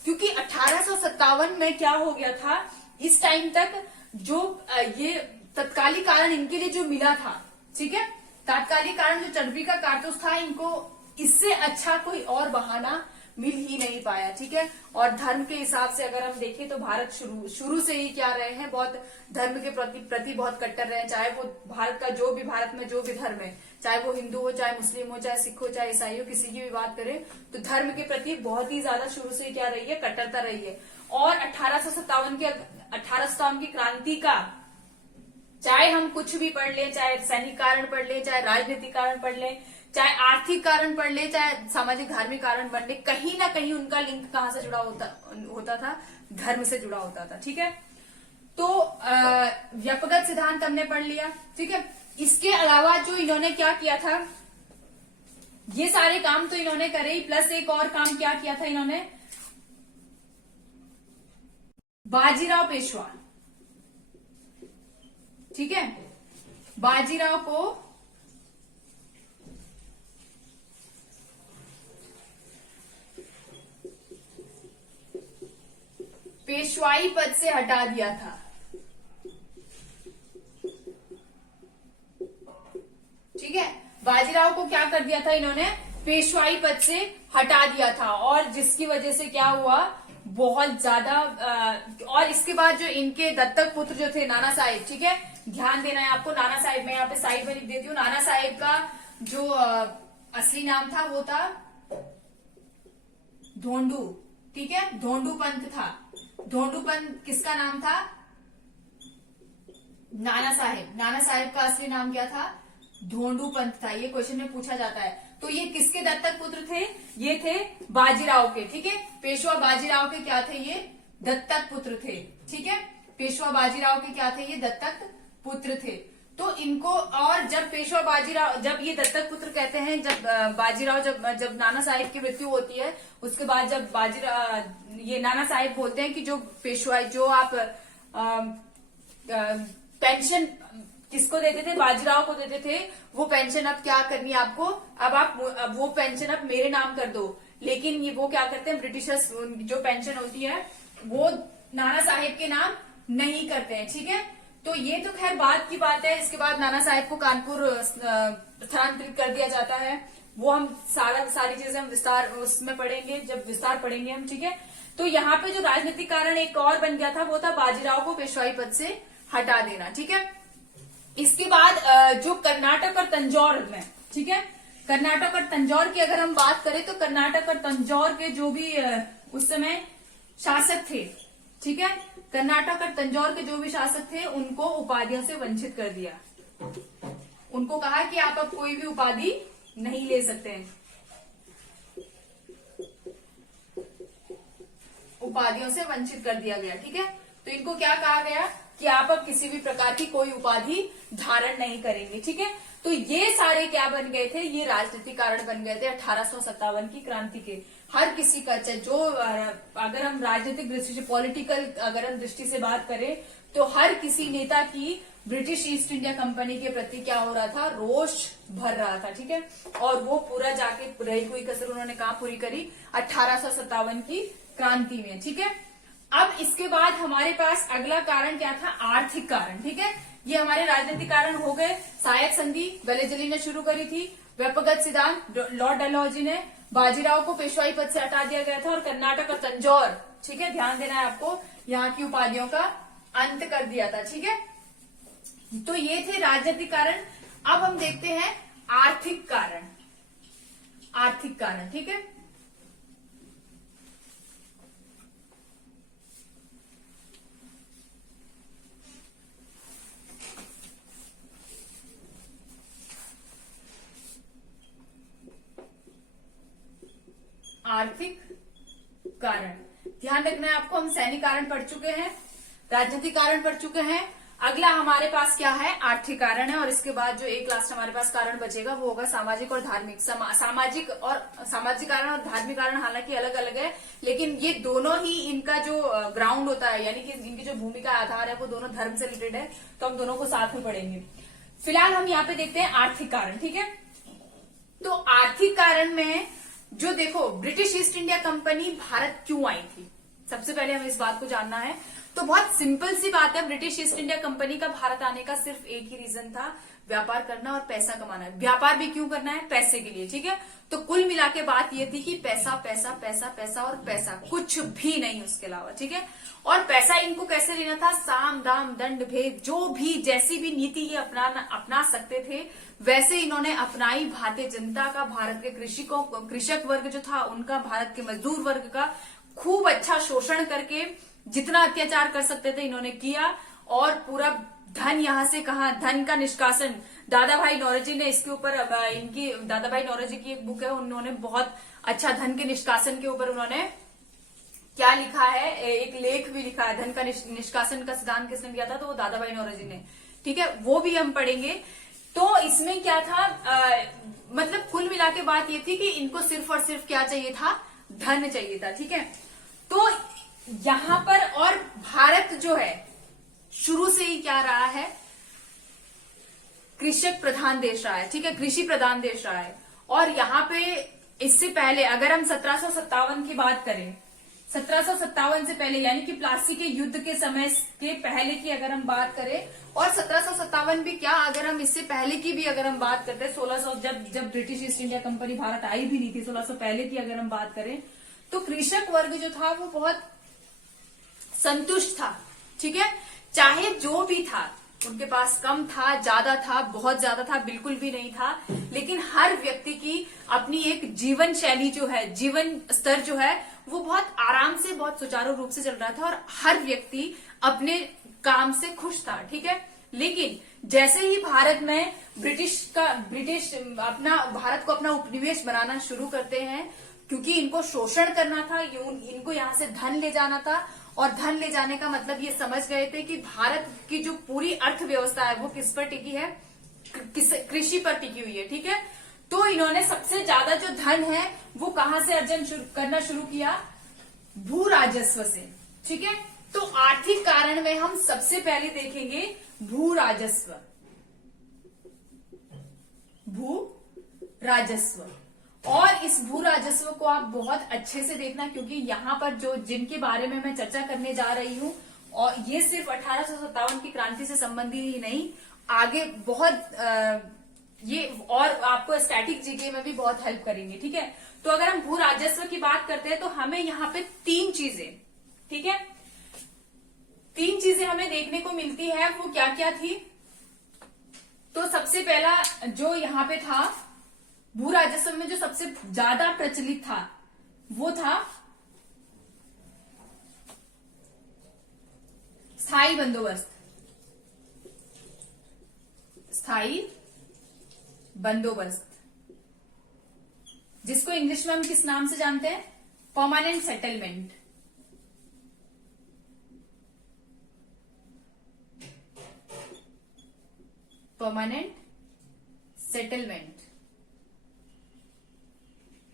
क्योंकि 1857 में क्या हो गया था, इस टाइम तक जो ये तत्कालिक कारण इनके लिए जो मिला था, ठीक है, तात्कालिक कारण जो चर्बी का कारतूस था, इनको इससे अच्छा कोई और बहाना मिल ही नहीं पाया, ठीक है। और धर्म के हिसाब से अगर हम देखें तो भारत शुरू से ही क्या रहे हैं, बहुत धर्म के प्रति बहुत कट्टर रहे हैं। चाहे वो भारत में जो भी धर्म है, चाहे वो हिंदू हो, चाहे मुस्लिम हो, चाहे सिख हो, चाहे ईसाई हो, किसी की भी बात करें तो धर्म के प्रति बहुत ही ज्यादा शुरू से क्या रही है? कट्टरता रही है। और 1857 की क्रांति का, चाहे हम कुछ भी पढ़ लें, चाहे सैनिक कारण पढ़ लें, चाहे राजनीतिक कारण पढ़ लें, चाहे आर्थिक कारण पढ़ ले, चाहे सामाजिक धार्मिक कारण पढ़ ले, कहीं ना कहीं उनका लिंक कहां से जुड़ा होता था? धर्म से जुड़ा होता था, ठीक है। तो व्यपगत सिद्धांत हमने पढ़ लिया, ठीक है। इसके अलावा जो इन्होंने क्या किया था, ये सारे काम तो इन्होंने करे ही, प्लस एक और काम क्या किया था इन्होंने? बाजीराव पेशवा, ठीक है, बाजीराव को पेशवाई पद से हटा दिया था, ठीक है। बाजीराव को क्या कर दिया था इन्होंने? पेशवाई पद से हटा दिया था, और जिसकी वजह से क्या हुआ, बहुत ज्यादा और इसके बाद जो इनके दत्तक पुत्र जो थे नाना साहेब, ठीक है, ध्यान देना है आपको, नाना साहेब, मैं यहाँ पे साइड में लिख देती हूँ। नाना साहेब का जो असली नाम था वो था धोंडू, ठीक है, धोंडू पंत था। धोंडू पंत किसका नाम था? नाना साहेब। नाना साहेब का असली नाम क्या था? धोंडू पंत था। ये क्वेश्चन में पूछा जाता है। तो ये किसके दत्तक पुत्र थे? ये थे बाजीराव के, ठीक है। पेशवा बाजीराव के क्या थे? ये दत्तक पुत्र थे, ठीक है। पेशवा बाजीराव के क्या थे? ये दत्तक पुत्र थे। तो इनको, और जब पेशवा बाजीराव, जब ये दत्तक पुत्र कहते हैं, जब बाजीराव, जब नाना साहिब की मृत्यु होती है, उसके बाद जब बाजीराव, ये नाना साहिब बोलते हैं कि जो पेशवा, जो आप पेंशन किसको देते थे? बाजीराव को देते थे। वो पेंशन अब क्या करनी है आपको? अब वो पेंशन अब मेरे नाम कर दो। लेकिन ये वो क्या करते हैं, ब्रिटिशर्स, जो पेंशन होती है वो नाना साहिब के नाम नहीं करते हैं, ठीक है। तो ये तो खैर बाद की बात है। इसके बाद नाना साहेब को कानपुर स्थानांतरित कर दिया जाता है। वो हम सारी चीजें हम विस्तार उसमें पढ़ेंगे, जब विस्तार पढ़ेंगे हम, ठीक है। तो यहाँ पे जो राजनीतिक कारण एक और बन गया था वो था बाजीराव को पेशवाई पद से हटा देना, ठीक है। इसके बाद जो कर्नाटक और तंजौर में, ठीक है, कर्नाटक और तंजौर की अगर हम बात करें तो कर्नाटक और तंजौर के जो भी उस समय शासक थे, ठीक है, कर्नाटक और तंजौर के जो भी शासक थे उनको उपाधियों से वंचित कर दिया। उनको कहा कि आप अब कोई भी उपाधि नहीं ले सकते हैं, उपाधियों से वंचित कर दिया गया, ठीक है। तो इनको क्या कहा गया कि आप अब किसी भी प्रकार की कोई उपाधि धारण नहीं करेंगे, ठीक है। तो ये सारे क्या बन गए थे, ये राजनीतिक कारण बन गए थे 1857 की क्रांति के। हर किसी का, जो अगर हम राजनीतिक दृष्टि से, पॉलिटिकल अगर हम दृष्टि से बात करें तो हर किसी नेता की ब्रिटिश ईस्ट इंडिया कंपनी के प्रति क्या हो रहा था, रोष भर रहा था, ठीक है। और वो पूरा जाके रही हुई कसर उन्होंने कहाँ पूरी करी, 1857 की क्रांति में, ठीक है। अब इसके बाद हमारे पास अगला कारण क्या था, आर्थिक कारण, ठीक है। ये हमारे राजनीतिक कारण हो गए। सहायक संधि वेलेजली ने शुरू करी थी, व्यक्तिगत सिद्धांत लॉर्ड डलहौजी ने, बाजीराव को पेशवाई पद से हटा दिया गया था, और कर्नाटक और तंजौर, ठीक है, ध्यान देना है आपको, यहाँ की उपाधियों का अंत कर दिया था, ठीक है। तो ये थे राजनीतिक कारण। अब हम देखते हैं आर्थिक कारण, आर्थिक कारण, ठीक है। आर्थिक कारण ध्यान रखना है आपको। हम सैनिक कारण पढ़ चुके हैं, राजनीतिक कारण पढ़ चुके हैं। अगला हमारे पास क्या है, आर्थिक कारण है। और इसके बाद जो एक लास्ट हमारे पास कारण बचेगा वो होगा सामाजिक और धार्मिक। सामाजिक कारण और धार्मिक कारण हालांकि अलग अलग है, लेकिन ये दोनों ही, इनका जो ग्राउंड होता है, यानी कि इनकी जो भूमिका आधार है वो दोनों धर्म से रिलेटेड है, तो हम दोनों को साथ में पढ़ेंगे। फिलहाल हम यहाँ पे देखते हैं आर्थिक कारण, ठीक है। तो आर्थिक कारण में जो देखो, British East India Company Bharat क्यों आई थी, सबसे पहले हमें इस बात को जानना है। तो बहुत सिंपल सी बात है, ब्रिटिश ईस्ट इंडिया कंपनी का भारत आने का सिर्फ एक ही रीजन था, व्यापार करना और पैसा कमाना। व्यापार भी क्यों करना है, पैसे के लिए, ठीक है। तो कुल मिला के बात ये थी कि पैसा पैसा पैसा पैसा और पैसा, कुछ भी नहीं उसके अलावा, ठीक है। और पैसा इनको कैसे लेना था, साम दाम दंड भेद, जो भी जैसी भी नीति ये अपना सकते थे वैसे इन्होंने अपनाई। भारतीय जनता का, भारत के कृषक वर्ग जो था उनका, भारत के मजदूर वर्ग का खूब अच्छा शोषण करके जितना अत्याचार कर सकते थे इन्होंने किया। और पूरा धन यहाँ से कहा, धन का निष्कासन, दादा भाई नौरोजी ने इसके ऊपर, इनकी दादा भाई नौरोजी की एक बुक है, उन्होंने बहुत अच्छा धन के निष्कासन के ऊपर उन्होंने क्या लिखा है, एक लेख भी लिखा है, धन का निष्कासन का सिद्धांत किसने दिया था, तो वो दादा भाई नौरोजी ने, ठीक है, वो भी हम पढ़ेंगे। तो इसमें क्या था, मतलब कुल मिला के बात ये थी कि इनको सिर्फ और सिर्फ क्या चाहिए था, धन चाहिए था, ठीक है। तो यहां पर, और भारत जो है शुरू से ही क्या रहा है, कृषक प्रधान देश रहा है, ठीक है, कृषि प्रधान देश रहा है। और यहाँ पे इससे पहले अगर हम 1757 की बात करें, 1757 से पहले यानी कि प्लासी के युद्ध के समय के पहले की अगर हम बात करें, और 1757 भी क्या, अगर हम इससे पहले की भी अगर हम बात करते हैं, 1600 जब British East India Company Bharat आई भी नहीं थी, 1600 पहले की अगर हम बात करें, तो कृषक वर्ग जो था वो बहुत संतुष्ट था, ठीक है। चाहे जो भी था, उनके पास कम था, ज्यादा था, बहुत ज्यादा था, बिल्कुल भी नहीं था, लेकिन हर व्यक्ति की अपनी एक जीवन शैली जो है, जीवन स्तर जो है वो बहुत आराम से, बहुत सुचारू रूप से चल रहा था, और हर व्यक्ति अपने काम से खुश था, ठीक है। लेकिन जैसे ही भारत में ब्रिटिश भारत को अपना उपनिवेश बनाना शुरू करते हैं, क्योंकि इनको शोषण करना था, इनको यहाँ से धन ले जाना था, और धन ले जाने का मतलब ये समझ गए थे कि भारत की जो पूरी अर्थव्यवस्था है वो किस पर टिकी है, कृषि पर टिकी हुई है, ठीक है। तो इन्होंने सबसे ज्यादा जो धन है वो कहां से अर्जन करना शुरू किया, भू राजस्व से, ठीक है। तो आर्थिक कारण में हम सबसे पहले देखेंगे भू राजस्व, भू राजस्व। और इस भू राजस्व को आप बहुत अच्छे से देखना, क्योंकि यहाँ पर जो जिनके बारे में मैं चर्चा करने जा रही हूँ और ये सिर्फ 1857 की क्रांति से संबंधित ही नहीं, आगे बहुत ये और आपको स्टैटिक जीके में भी बहुत हेल्प करेंगे। ठीक है, तो अगर हम भू राजस्व की बात करते हैं तो हमें यहाँ पे 3 चीजें, ठीक है, 3 चीजें हमें देखने को मिलती है। वो क्या क्या थी? तो सबसे पहला जो यहाँ पे था भू राजस्व में, जो सबसे ज्यादा प्रचलित था वो था स्थायी बंदोबस्त। स्थायी बंदोबस्त, जिसको इंग्लिश में हम किस नाम से जानते हैं? Permanent settlement. परमानेंट सेटलमेंट,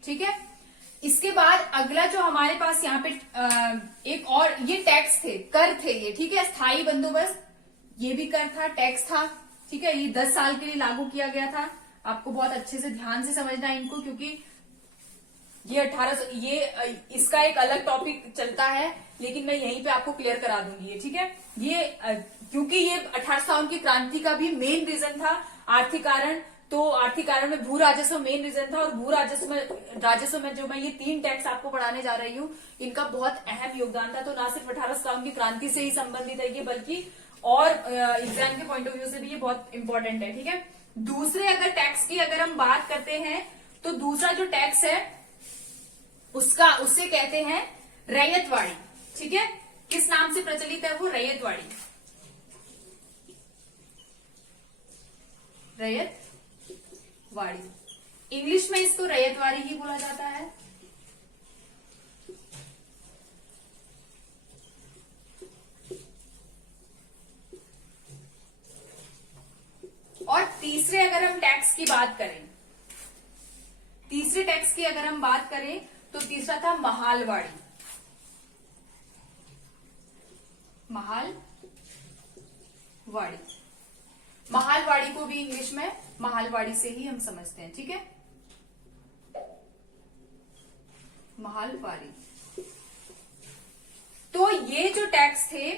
ठीक है। इसके बाद अगला जो हमारे पास यहाँ पे एक और, ये टैक्स थे, कर थे ये, ठीक है। स्थायी बंदोबस्त ये भी कर था, टैक्स था, ठीक है। ये 10 साल के लिए लागू किया गया था। आपको बहुत अच्छे से ध्यान से समझना है इनको, क्योंकि ये 1800 ये इसका एक अलग टॉपिक चलता है, लेकिन मैं यहीं पे आपको क्लियर करा दूंगी ये, ठीक है। ये क्योंकि ये 1857 की क्रांति का भी मेन रीजन था आर्थिक कारण, तो आर्थिक कारण में भू राजस्व मेन रीजन था। और भू राजस्व में जो मैं ये 3 टैक्स आपको पढ़ाने जा रही हूँ, इनका बहुत अहम योगदान था। तो ना सिर्फ 1857 की क्रांति से ही संबंधित है ये, बल्कि और एग्जाम के पॉइंट ऑफ व्यू से भी ये बहुत इंपॉर्टेंट है, ठीक है। दूसरे अगर टैक्स की अगर हम बात करते हैं, तो दूसरा जो टैक्स है उससे कहते हैं रैयतवाड़ी, ठीक है। किस नाम से प्रचलित है वो? रैयतवाड़ी। रैयतवाड़ी, इंग्लिश में इसको रैयतवाड़ी ही बोला जाता है। और तीसरे अगर हम टैक्स की बात करें, तीसरे टैक्स की अगर हम बात करें तो तीसरा था महालवाड़ी। महालवाड़ी, महालवाड़ी को भी इंग्लिश में महालवाड़ी से ही हम समझते हैं, ठीक है। महालवाड़ी। तो ये जो टैक्स थे,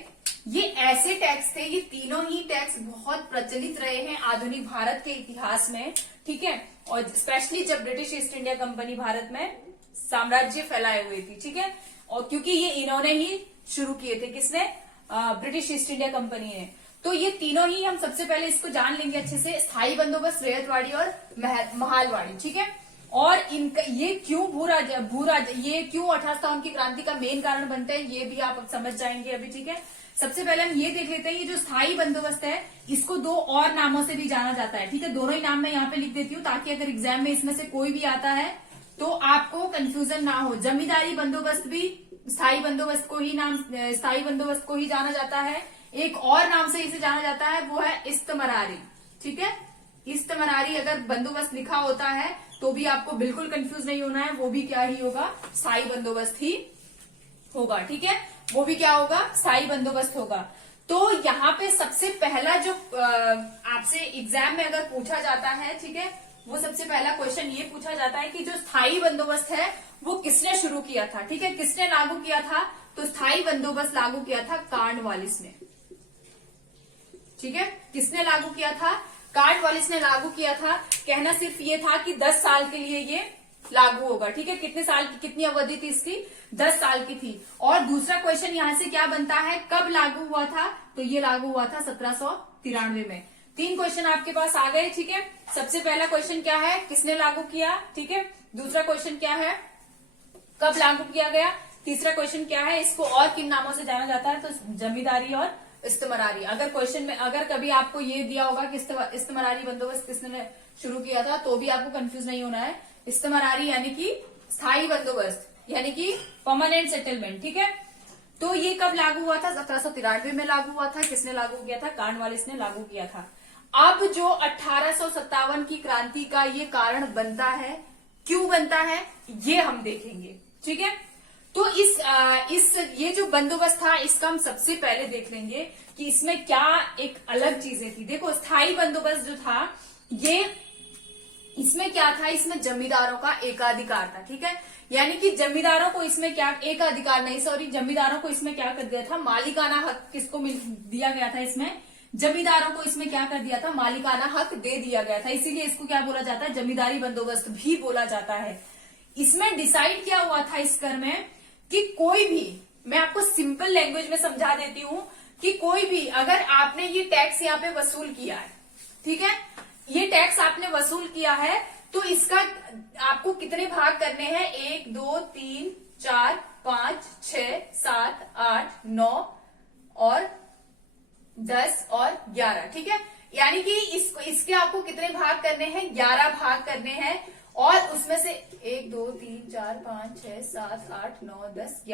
ये ऐसे टैक्स थे, ये तीनों ही टैक्स बहुत प्रचलित रहे हैं आधुनिक भारत के इतिहास में, ठीक है। और स्पेशली जब British East India Company Bharat में साम्राज्य फैलाए हुए थी, ठीक है। और क्योंकि ये इन्होंने ही शुरू किए थे, किसने? ब्रिटिश ईस्ट इंडिया कंपनी ने। तो ये तीनों ही हम सबसे पहले इसको जान लेंगे अच्छे से, स्थायी बंदोबस्त, रैयतवाड़ी और महालवाड़ी, ठीक है। और इनका ये क्यों ये क्यों 1857 की क्रांति का मेन कारण बनते हैं, ये भी आप समझ जाएंगे अभी, ठीक है। सबसे पहले हम ये देख लेते हैं, ये जो स्थायी बंदोबस्त है इसको 2 और नामों से भी जाना जाता है, ठीक है। दोनों ही नाम मैं यहाँ पे लिख देती हूँ, ताकि अगर एग्जाम में इसमें से कोई भी आता है तो आपको कंफ्यूजन ना हो। जमींदारी बंदोबस्त भी स्थायी बंदोबस्त को ही जाना जाता है। एक और नाम से इसे जाना जाता है, वो है इस्तमरारी, ठीक है। इस्तमरारी अगर बंदोबस्त लिखा होता है तो भी आपको बिल्कुल कंफ्यूज नहीं होना है, वो भी क्या ही होगा? स्थायी बंदोबस्त ही होगा, ठीक है। वो भी क्या होगा? स्थायी बंदोबस्त होगा। तो यहाँ पे सबसे पहला जो आपसे एग्जाम में अगर पूछा जाता है, ठीक है, वो सबसे पहला क्वेश्चन ये पूछा जाता है कि जो स्थायी बंदोबस्त है वो किसने शुरू किया था, ठीक है, किसने लागू किया था? तो स्थायी बंदोबस्त लागू किया था कॉर्नवालिस ने, ठीक है। किसने लागू किया था? कॉर्नवालिस ने लागू किया था। कहना सिर्फ ये था कि 10 साल के लिए ये लागू होगा, ठीक है। कितने साल की, कितनी अवधि थी इसकी? 10 साल की थी। और दूसरा क्वेश्चन यहाँ से क्या बनता है, कब लागू हुआ था? तो ये लागू हुआ था 1793 में। 3 क्वेश्चन आपके पास आ गए, ठीक है। सबसे पहला क्वेश्चन क्या है, किसने लागू किया, ठीक है। दूसरा क्वेश्चन क्या है, कब लागू किया गया। तीसरा क्वेश्चन क्या है, इसको और किन नामों से जाना जाता है? तो जमींदारी और इस्तमरारी। अगर क्वेश्चन में अगर कभी आपको ये दिया होगा कि इस्तमरारी बंदोबस्त किसने शुरू किया था, तो भी आपको कंफ्यूज नहीं होना है। इस्तमरारी यानी कि स्थायी बंदोबस्त, यानी कि परमानेंट सेटलमेंट, ठीक है। तो ये कब लागू हुआ था? 1793 में लागू हुआ था। किसने लागू किया था? कॉर्नवालिस ने लागू किया था। अब जो 1857 की क्रांति का ये कारण बनता है, क्यों बनता है, ये हम देखेंगे, ठीक है। तो ये जो बंदोबस्त था, इसका हम सबसे पहले देख लेंगे कि इसमें क्या एक अलग चीजें थी। देखो, स्थायी बंदोबस्त जो था, इसमें क्या था, इसमें जमींदारों का एकाधिकार था, ठीक है। यानी कि जमींदारों को इसमें क्या, एकाधिकार नहीं सॉरी, जमींदारों को इसमें क्या कर दिया था, मालिकाना हक किसको दिया गया था, इसमें जमींदारों को इसमें क्या कर दिया था, मालिकाना हक दे दिया गया था। इसीलिए इसको क्या बोला जाता है, जमींदारी बंदोबस्त भी बोला जाता है। इसमें डिसाइड क्या हुआ था इस कर में कि कोई भी, मैं आपको सिंपल लैंग्वेज में समझा देती हूं कि कोई भी अगर आपने ये टैक्स यहाँ पे वसूल किया है, ठीक है, ये टैक्स आपने वसूल किया है, तो इसका आपको कितने भाग करने हैं, 1 2 3 4 5 6 7 8 9 और 10 और 11, ठीक है। यानी कि इसके आपको कितने भाग करने हैं, 11 भाग करने हैं। और उसमें से 1 2 3 4 5 6 7 8 9 10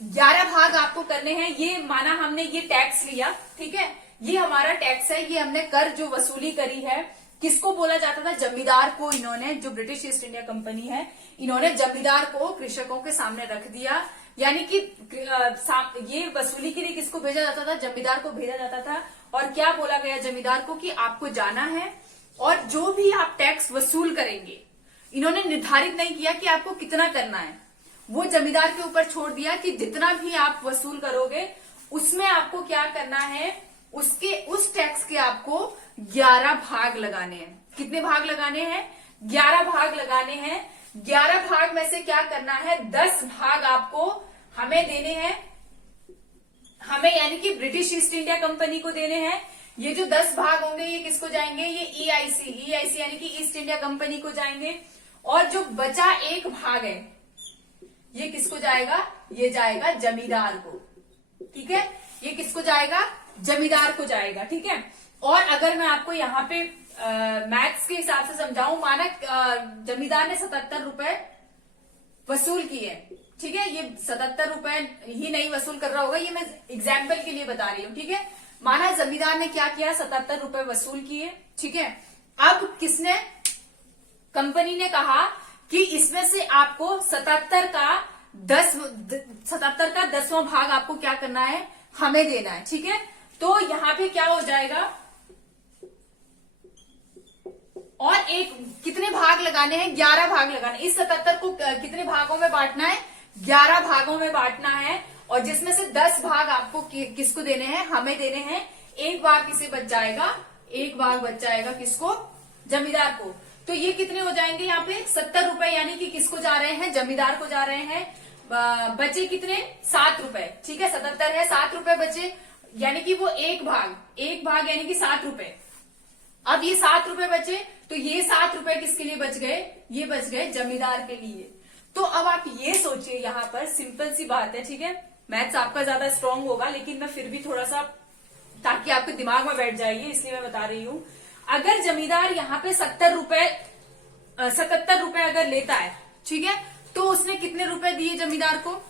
11 भाग आपको करने हैं। ये माना हमने ये टैक्स लिया, ठीक है, ये हमारा टैक्स है, ये हमने कर जो वसूली करी है, किसको बोला जाता था, जमींदार को। इन्होंने, जो ब्रिटिश ईस्ट इंडिया कंपनी है, इन्होंने जमींदार को कृषकों के सामने रख दिया। यानी कि ये वसूली के लिए किसको भेजा जाता था, जमींदार को भेजा जाता था। और क्या बोला गया जमींदार को कि आपको जाना है और जो भी आप टैक्स वसूल करेंगे, इन्होंने निर्धारित नहीं किया कि आपको कितना करना है, वो जमींदार के ऊपर छोड़ दिया कि जितना भी आप वसूल करोगे उसमें आपको क्या करना है, उस टैक्स के आपको 11 भाग लगाने हैं। कितने भाग लगाने हैं, 11 भाग लगाने हैं। 11 भाग में से क्या करना है, 10 भाग आपको हमें देने हैं, हमें यानी कि ब्रिटिश ईस्ट इंडिया कंपनी को देने हैं। ये जो 10 भाग होंगे ये किसको जाएंगे, ये EIC यानी कि ईस्ट इंडिया कंपनी को जाएंगे। और जो बचा 1 भाग है ये किसको जाएगा, ये जाएगा जमींदार को, ठीक है, ये किसको जाएगा, जमींदार को जाएगा, ठीक है। और अगर मैं आपको यहाँ पे मैथ्स के हिसाब से समझाऊं, माना जमींदार ने 77 रुपए वसूल किए, ठीक है, ये 77 रुपए ही नहीं वसूल कर रहा होगा, ये मैं एग्जाम्पल के लिए बता रही हूँ, ठीक है। माना जमींदार ने क्या किया, 77 रुपए वसूल किए, ठीक है। अब किसने, कंपनी ने कहा कि इसमें से आपको 77 का 10वां भाग आपको क्या करना है, हमें देना है, ठीक है। तो यहां पे क्या हो जाएगा, और कितने भाग लगाने हैं, 11 भाग लगाने। इस 77 को कितने भागों में बांटना है, 11 भागों में बांटना है। और जिसमें से 10 भाग आपको किसको देने हैं, हमें देने हैं। 1 भाग किसे बच जाएगा, 1 भाग बच जाएगा किसको, जमींदार को। तो ये कितने हो जाएंगे यहाँ पे, 70 रुपए, यानी कि किसको जा रहे हैं, जमींदार को जा रहे हैं। बचे कितने, 7 रुपए, ठीक है, 77 है, 7 रुपए बचे, यानी कि वो एक भाग यानी कि 7 रुपए। अब ये 7 रुपए बचे, तो ये 7 रुपए किसके लिए बच गए, ये बच गए जमींदार के लिए। तो अब आप ये सोचिए, यहाँ पर सिंपल सी बात है, ठीक है, मैथ्स आपका ज्यादा स्ट्रांग होगा, लेकिन मैं फिर भी थोड़ा सा, ताकि आपके दिमाग में बैठ जाइए, इसलिए मैं बता रही हूं। अगर जमींदार यहाँ पे 77 रुपए अगर लेता है, ठीक है, तो उसने कितने रुपए दिए जमींदार को,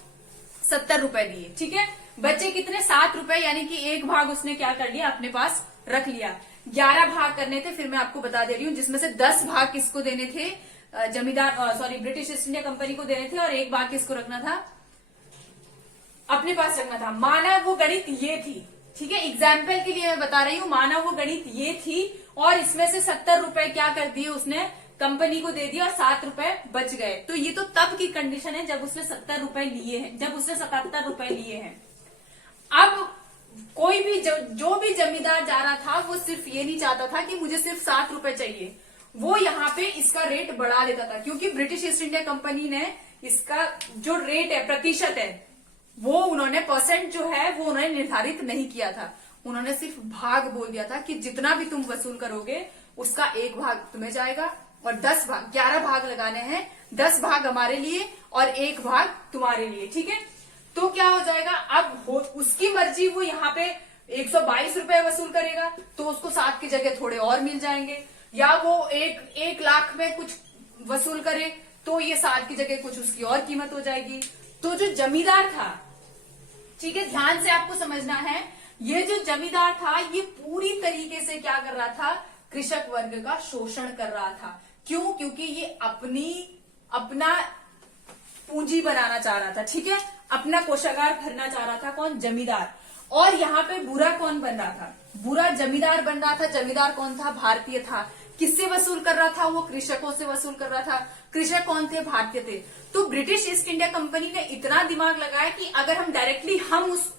70 रुपए दिए, ठीक है। बचे कितने, 7 रुपए, यानी कि 1 भाग उसने क्या कर लिया, अपने पास रख लिया। 11 भाग करने थे, फिर मैं आपको बता दे रही हूँ, जिसमें से 10 भाग किसको देने थे, ब्रिटिश ईस्ट इंडिया कंपनी को देने थे, और 1 भाग किसको रखना था, अपने पास रखना था। माना वो गणित ये थी, ठीक है, एग्जाम्पल के लिए मैं बता रही हूँ, माना वो गणित ये थी, और इसमें से 70 रुपए क्या कर दिए उसने, कंपनी को दे दिया, और 7 रुपए बच गए। तो ये तो तब की कंडीशन है जब उसने 70 रुपए लिए हैं, जब उसने 77 रुपए लिए हैं। अब कोई भी जो भी जमींदार जा रहा था, वो सिर्फ ये नहीं चाहता था कि मुझे सिर्फ 7 रुपए चाहिए, वो यहाँ पे इसका रेट बढ़ा देता था, क्योंकि ब्रिटिश ईस्ट इंडिया कंपनी ने इसका जो रेट है, प्रतिशत है, वो उन्होंने परसेंट जो है वो उन्होंने निर्धारित नहीं किया था। उन्होंने सिर्फ भाग बोल दिया था कि जितना भी तुम वसूल करोगे उसका 1 भाग तुम्हें जाएगा, और 10 भाग, 11 भाग लगाने हैं, 10 भाग हमारे लिए और 1 भाग तुम्हारे लिए, ठीक है। तो क्या हो जाएगा, अब उसकी मर्जी, वो यहाँ पे 122 रुपए वसूल करेगा, तो उसको 7 की जगह थोड़े और मिल जाएंगे, या वो 1 लाख में कुछ वसूल करे, तो ये 7 की जगह कुछ उसकी और कीमत हो जाएगी। तो जो जमींदार था, ठीक है, ध्यान से आपको समझना है, ये जो जमींदार था, ये पूरी तरीके से क्या कर रहा था, कृषक वर्ग का शोषण कर रहा था। क्यों, क्योंकि ये अपना पूंजी बनाना चाह रहा था, ठीक है, अपना कोषागार भरना चाह रहा था, कौन, जमींदार। और यहाँ पे बुरा कौन बन रहा था, बुरा जमींदार बन रहा था। जमींदार कौन था, भारतीय था। किससे वसूल कर रहा था? वो कृषकों से वसूल कर रहा था। कृषक कौन थे? भारतीय थे। तो ब्रिटिश ईस्ट इंडिया कंपनी ने इतना दिमाग लगाया कि अगर हम डायरेक्टली हम उस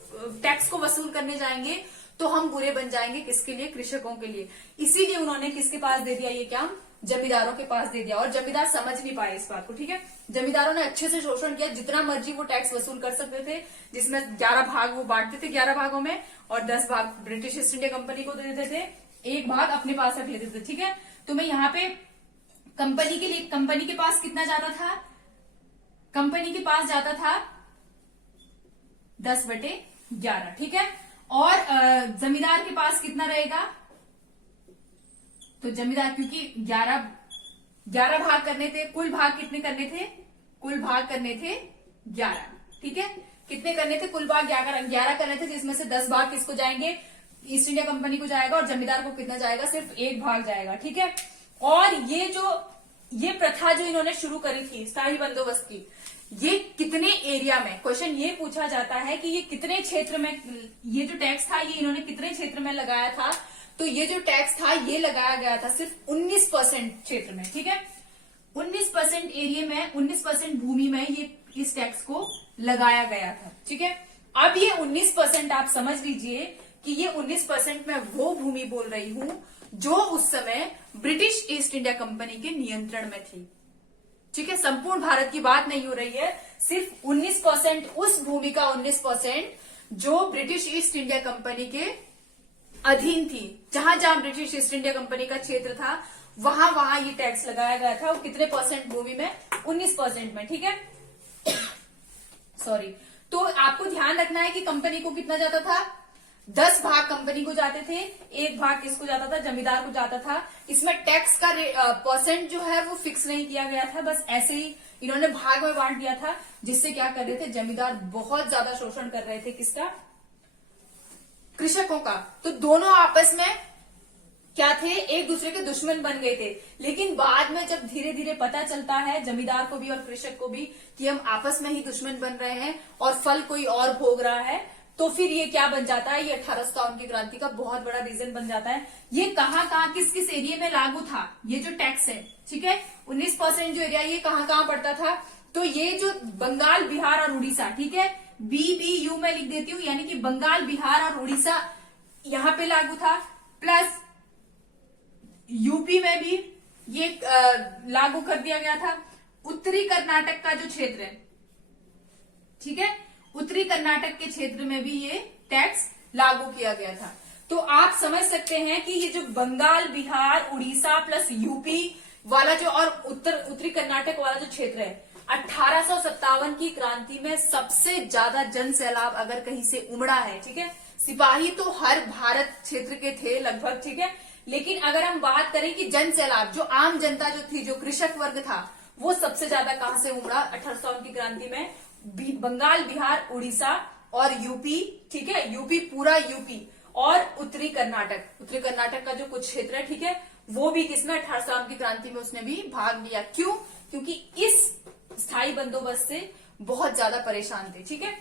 टैक्स को वसूल करने जाएंगे तो हम बुरे बन जाएंगे। किसके लिए? कृषकों के लिए। इसीलिए उन्होंने किसके पास दे दिया ये काम? जमींदारों के पास दे दिया। और जमींदार समझ नहीं पाए इस बात को, ठीक है। जमींदारों ने अच्छे से शोषण किया, जितना मर्जी वो टैक्स वसूल कर सकते थे, जिसमें 11 भाग वो बांटते थे 11 भागों में, और 10 भाग ब्रिटिश ईस्ट इंडिया कंपनी को दे देते थे, 1 भाग अपने पास रख लेते थे, ठीक है। तो मैं यहाँ पे कंपनी के लिए, कंपनी के पास कितना जाता था? कंपनी के पास जाता था 10/11, ठीक है। और जमींदार के पास कितना रहेगा? तो जमींदार, क्योंकि 11 भाग करने थे, कुल भाग कितने करने थे? कुल भाग करने थे 11, ठीक है। कितने करने थे? कुल भाग 11 करने थे, जिसमें से 10 भाग किसको जाएंगे? ईस्ट इंडिया कंपनी को जाएगा। और जमींदार को कितना जाएगा? सिर्फ 1 भाग जाएगा, ठीक है। और ये प्रथा जो इन्होंने शुरू करी थी स्थायी बंदोबस्त की, ये कितने एरिया में, क्वेश्चन ये पूछा जाता है कि ये कितने क्षेत्र में, ये जो टैक्स था ये इन्होंने कितने क्षेत्र में लगाया था? तो ये जो टैक्स था ये लगाया गया था सिर्फ 19% क्षेत्र में, ठीक है। 19% एरिया में, 19% भूमि में ये इस टैक्स को लगाया गया था, ठीक है। अब ये 19% आप समझ लीजिए कि ये 19% में वो भूमि बोल रही हूं जो उस समय ब्रिटिश ईस्ट इंडिया कंपनी के नियंत्रण में थी, ठीक है। संपूर्ण भारत की बात नहीं हो रही है, सिर्फ 19%, उस भूमि का 19% जो ब्रिटिश ईस्ट इंडिया कंपनी के अधीन थी। जहां जहां ब्रिटिश ईस्ट इंडिया कंपनी का क्षेत्र था वहां वहां ये टैक्स लगाया गया था। और कितने परसेंट भूमि में? 19% में, ठीक है। सॉरी। तो आपको ध्यान रखना है कि कंपनी को कितना जाता था? 10 भाग कंपनी को जाते थे, 1 भाग किसको जाता था? जमींदार को जाता था। इसमें टैक्स का परसेंट जो है वो फिक्स नहीं किया गया था, बस ऐसे ही इन्होंने भाग में बांट दिया था। जिससे क्या कर रहे थे? जमींदार बहुत ज्यादा शोषण कर रहे थे। किसका? कृषकों का। तो दोनों आपस में क्या थे? एक दूसरे के दुश्मन बन गए थे। लेकिन बाद में जब धीरे धीरे पता चलता है जमींदार को भी और कृषक को भी कि हम आपस में ही दुश्मन बन रहे हैं और फल कोई और भोग रहा है, तो फिर ये क्या बन जाता है? ये 1857 की क्रांति का बहुत बड़ा रीजन बन जाता है। ये कहाँ किस किस एरिया में लागू था ये जो टैक्स है, ठीक है। 19% जो एरिया, ये कहाँ पड़ता था? तो ये जो बंगाल, बिहार और उड़ीसा, ठीक है, BBU में लिख देती हूँ, यानी कि बंगाल, बिहार और उड़ीसा यहां पे लागू था। प्लस यूपी में भी ये लागू कर दिया गया था। उत्तरी कर्नाटक का जो क्षेत्र है, ठीक है, उत्तरी कर्नाटक के क्षेत्र में भी ये टैक्स लागू किया गया था। तो आप समझ सकते हैं कि ये जो बंगाल, बिहार, उड़ीसा प्लस यूपी वाला जो और उत्तरी कर्नाटक वाला जो क्षेत्र है, 1857 की क्रांति में सबसे ज्यादा जन सैलाब अगर कहीं से उमड़ा है, ठीक है। सिपाही तो हर भारत क्षेत्र के थे लगभग, ठीक है। लेकिन अगर हम बात करें कि जन सैलाब, जो आम जनता जो थी, जो कृषक वर्ग था, वो सबसे ज्यादा कहां से उमड़ा 1857 की क्रांति में? बंगाल, बिहार, उड़ीसा और यूपी, ठीक है, यूपी, पूरा यूपी और उत्तरी कर्नाटक का जो कुछ क्षेत्र है, ठीक है, वो भी किसमें? 1857 की क्रांति में उसने भी भाग लिया। क्यों? क्योंकि इस स्थायी बंदोबस्त से बहुत ज्यादा परेशान थे, ठीक है।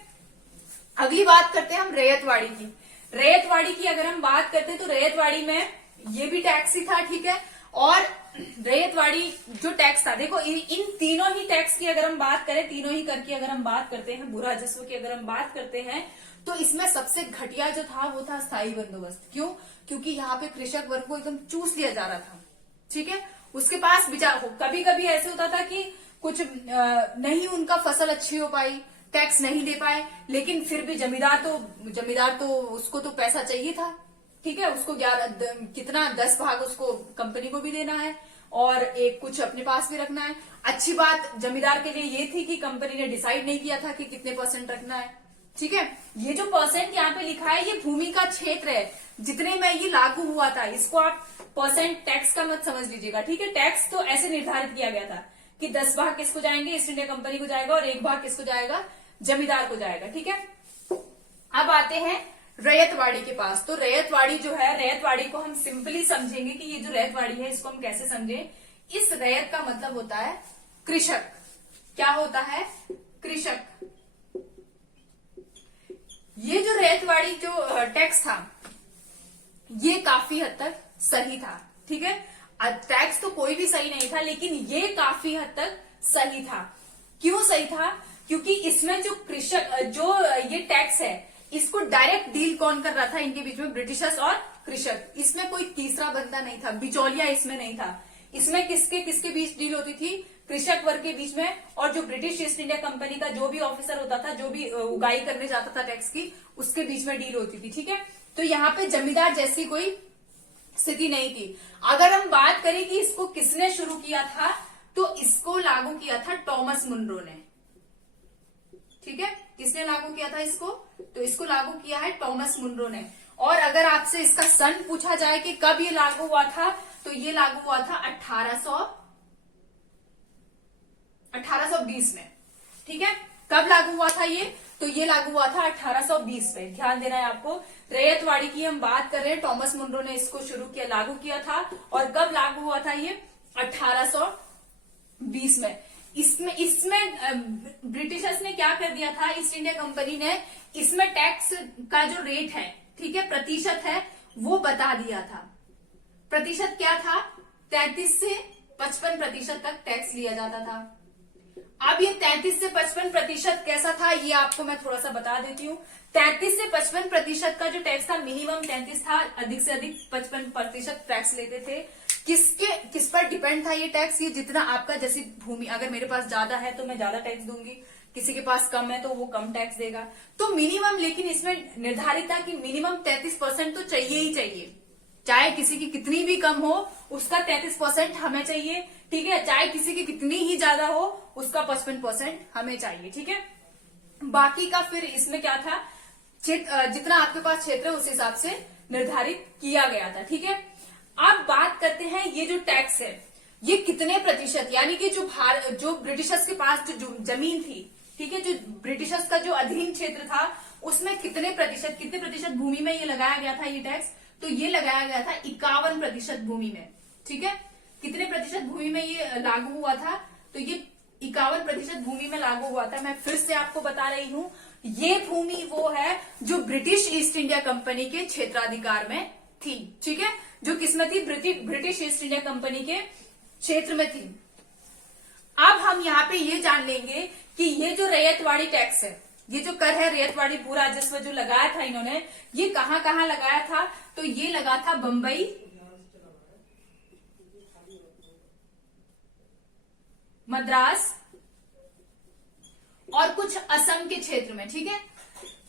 अगली बात करते हैं हम रैयतवाड़ी की। रैयतवाड़ी की अगर हम बात करते हैं तो रैयतवाड़ी में ये भी टैक्स ही था, ठीक है। और रैयतवाड़ी जो टैक्स था, देखो इन तीनों ही टैक्स की अगर हम बात करें, तीनों ही कर की अगर हम बात करते हैं, भू राजस्व की अगर हम बात करते हैं, तो इसमें सबसे घटिया जो था वो था स्थायी बंदोबस्त। क्यों? क्योंकि यहाँ पे कृषक वर्ग को एकदम चूस लिया जा रहा था, ठीक है। उसके पास विचार हो, कभी कभी ऐसे होता था कि कुछ नहीं उनका फसल अच्छी हो पाई, टैक्स नहीं दे पाए, लेकिन फिर भी जमींदार तो उसको तो पैसा चाहिए था, ठीक है। उसको 10 भाग उसको कंपनी को भी देना है और एक कुछ अपने पास भी रखना है। अच्छी बात जमींदार के लिए ये थी कि कंपनी ने डिसाइड नहीं किया था कि कितने % रखना है, ठीक है। ये जो % यहाँ पे लिखा है ये भूमि का क्षेत्र है जितने में ये लागू हुआ था। इसको आप % टैक्स का मत समझ लीजिएगा, ठीक है। टैक्स तो ऐसे निर्धारित किया गया था कि 10 भाग किसको जाएंगे? ईस्ट इंडिया कंपनी को जाएगा और 1 भाग किसको जाएगा? जमींदार को जाएगा, ठीक है। अब आते हैं रैयतवाड़ी के पास। तो रैयतवाड़ी जो है, रैयतवाड़ी को हम सिंपली समझेंगे कि ये जो रैयतवाड़ी है इसको हम कैसे समझें। इस रैयत का मतलब होता है कृषक। क्या होता है? कृषक। ये जो रैयतवाड़ी जो टैक्स था ये काफी हद तक सही था, ठीक है। टैक्स तो कोई भी सही नहीं था, लेकिन ये काफी हद तक सही था। क्यों सही था? क्योंकि इसमें जो कृषक जो ये टैक्स है, इसको डायरेक्ट डील कौन कर रहा था इनके बीच में? ब्रिटिशर्स और कृषक। इसमें कोई तीसरा बंदा नहीं था, बिचौलिया इसमें नहीं था। इसमें किसके किसके बीच डील होती थी? कृषक वर्ग के बीच में, और जो ब्रिटिश ईस्ट इंडिया कंपनी का जो भी ऑफिसर होता था, जो भी उगाई करने जाता था टैक्स की, उसके बीच में डील होती थी। ठीक है, तो यहाँ पे जमींदार जैसी कोई स्थिति नहीं थी। अगर हम बात करें कि इसको किसने शुरू किया था, तो इसको लागू किया था टॉमस मुनरो ने। ठीक है, किसने लागू किया था इसको? तो इसको लागू किया है टॉमस मुनरो ने। और अगर आपसे इसका सन पूछा जाए कि कब ये लागू हुआ था, तो ये लागू हुआ था 1820 में। ठीक है, कब लागू हुआ था ये? तो ये लागू हुआ था 1820 में। ध्यान देना है आपको। रैयतवाड़ी की हम बात कर रहे हैं, टॉमस मुनरो ने इसको शुरू किया, लागू किया था। और कब लागू हुआ था ये? 1820 में। इसमें ब्रिटिशर्स ने क्या कर दिया था, ईस्ट इंडिया कंपनी ने इसमें टैक्स का जो रेट है, ठीक है, प्रतिशत है, वो बता दिया था। प्रतिशत क्या था? 33 से 55% तक टैक्स लिया जाता था। अब ये 33 से 55% कैसा था, ये आपको मैं थोड़ा सा बता देती हूँ। 33 से 55% का जो टैक्स था, मिनिमम 33 था, अधिक से अधिक 55% टैक्स लेते थे। किस पर डिपेंड था ये टैक्स? ये जितना आपका, जैसी भूमि, अगर मेरे पास ज्यादा है तो मैं ज्यादा टैक्स दूंगी, किसी के पास कम है तो वो कम टैक्स देगा। तो मिनिमम, लेकिन इसमें निर्धारित था कि मिनिमम 33% तो चाहिए ही चाहिए। चाहे किसी की कितनी भी कम हो, उसका 33% हमें चाहिए। ठीक है, चाहे किसी की कितनी ही ज्यादा हो, उसका 55% हमें चाहिए। ठीक है, बाकी का फिर इसमें क्या था, जितना आपके पास क्षेत्र है उस हिसाब से निर्धारित किया गया था। ठीक है, अब बात करते हैं ये जो टैक्स है, ये कितने प्रतिशत, यानी कि जो ब्रिटिशर्स के पास जो जमीन थी, ठीक है, जो ब्रिटिशर्स का जो अधीन क्षेत्र था, उसमें कितने प्रतिशत भूमि में ये लगाया गया था ये टैक्स? तो ये लगाया गया था 51% भूमि में। ठीक है, कितने प्रतिशत भूमि में ये लागू हुआ था? तो ये 51% भूमि में लागू हुआ था। मैं फिर से आपको बता रही हूं, ये भूमि वो है जो ब्रिटिश ईस्ट इंडिया कंपनी के क्षेत्राधिकार में थी। ठीक है, जो किसमें थी? ब्रिटिश ईस्ट इंडिया कंपनी के क्षेत्र में थी। अब हम यहाँ पे ये जान लेंगे कि ये जो रैयतवाड़ी टैक्स है, ये जो कर है, रैयतवाड़ी भू राजस्व जो लगाया था इन्होंने, ये कहाँ कहाँ लगाया था? तो ये लगा था बंबई, मद्रास और कुछ असम के क्षेत्र में। ठीक है,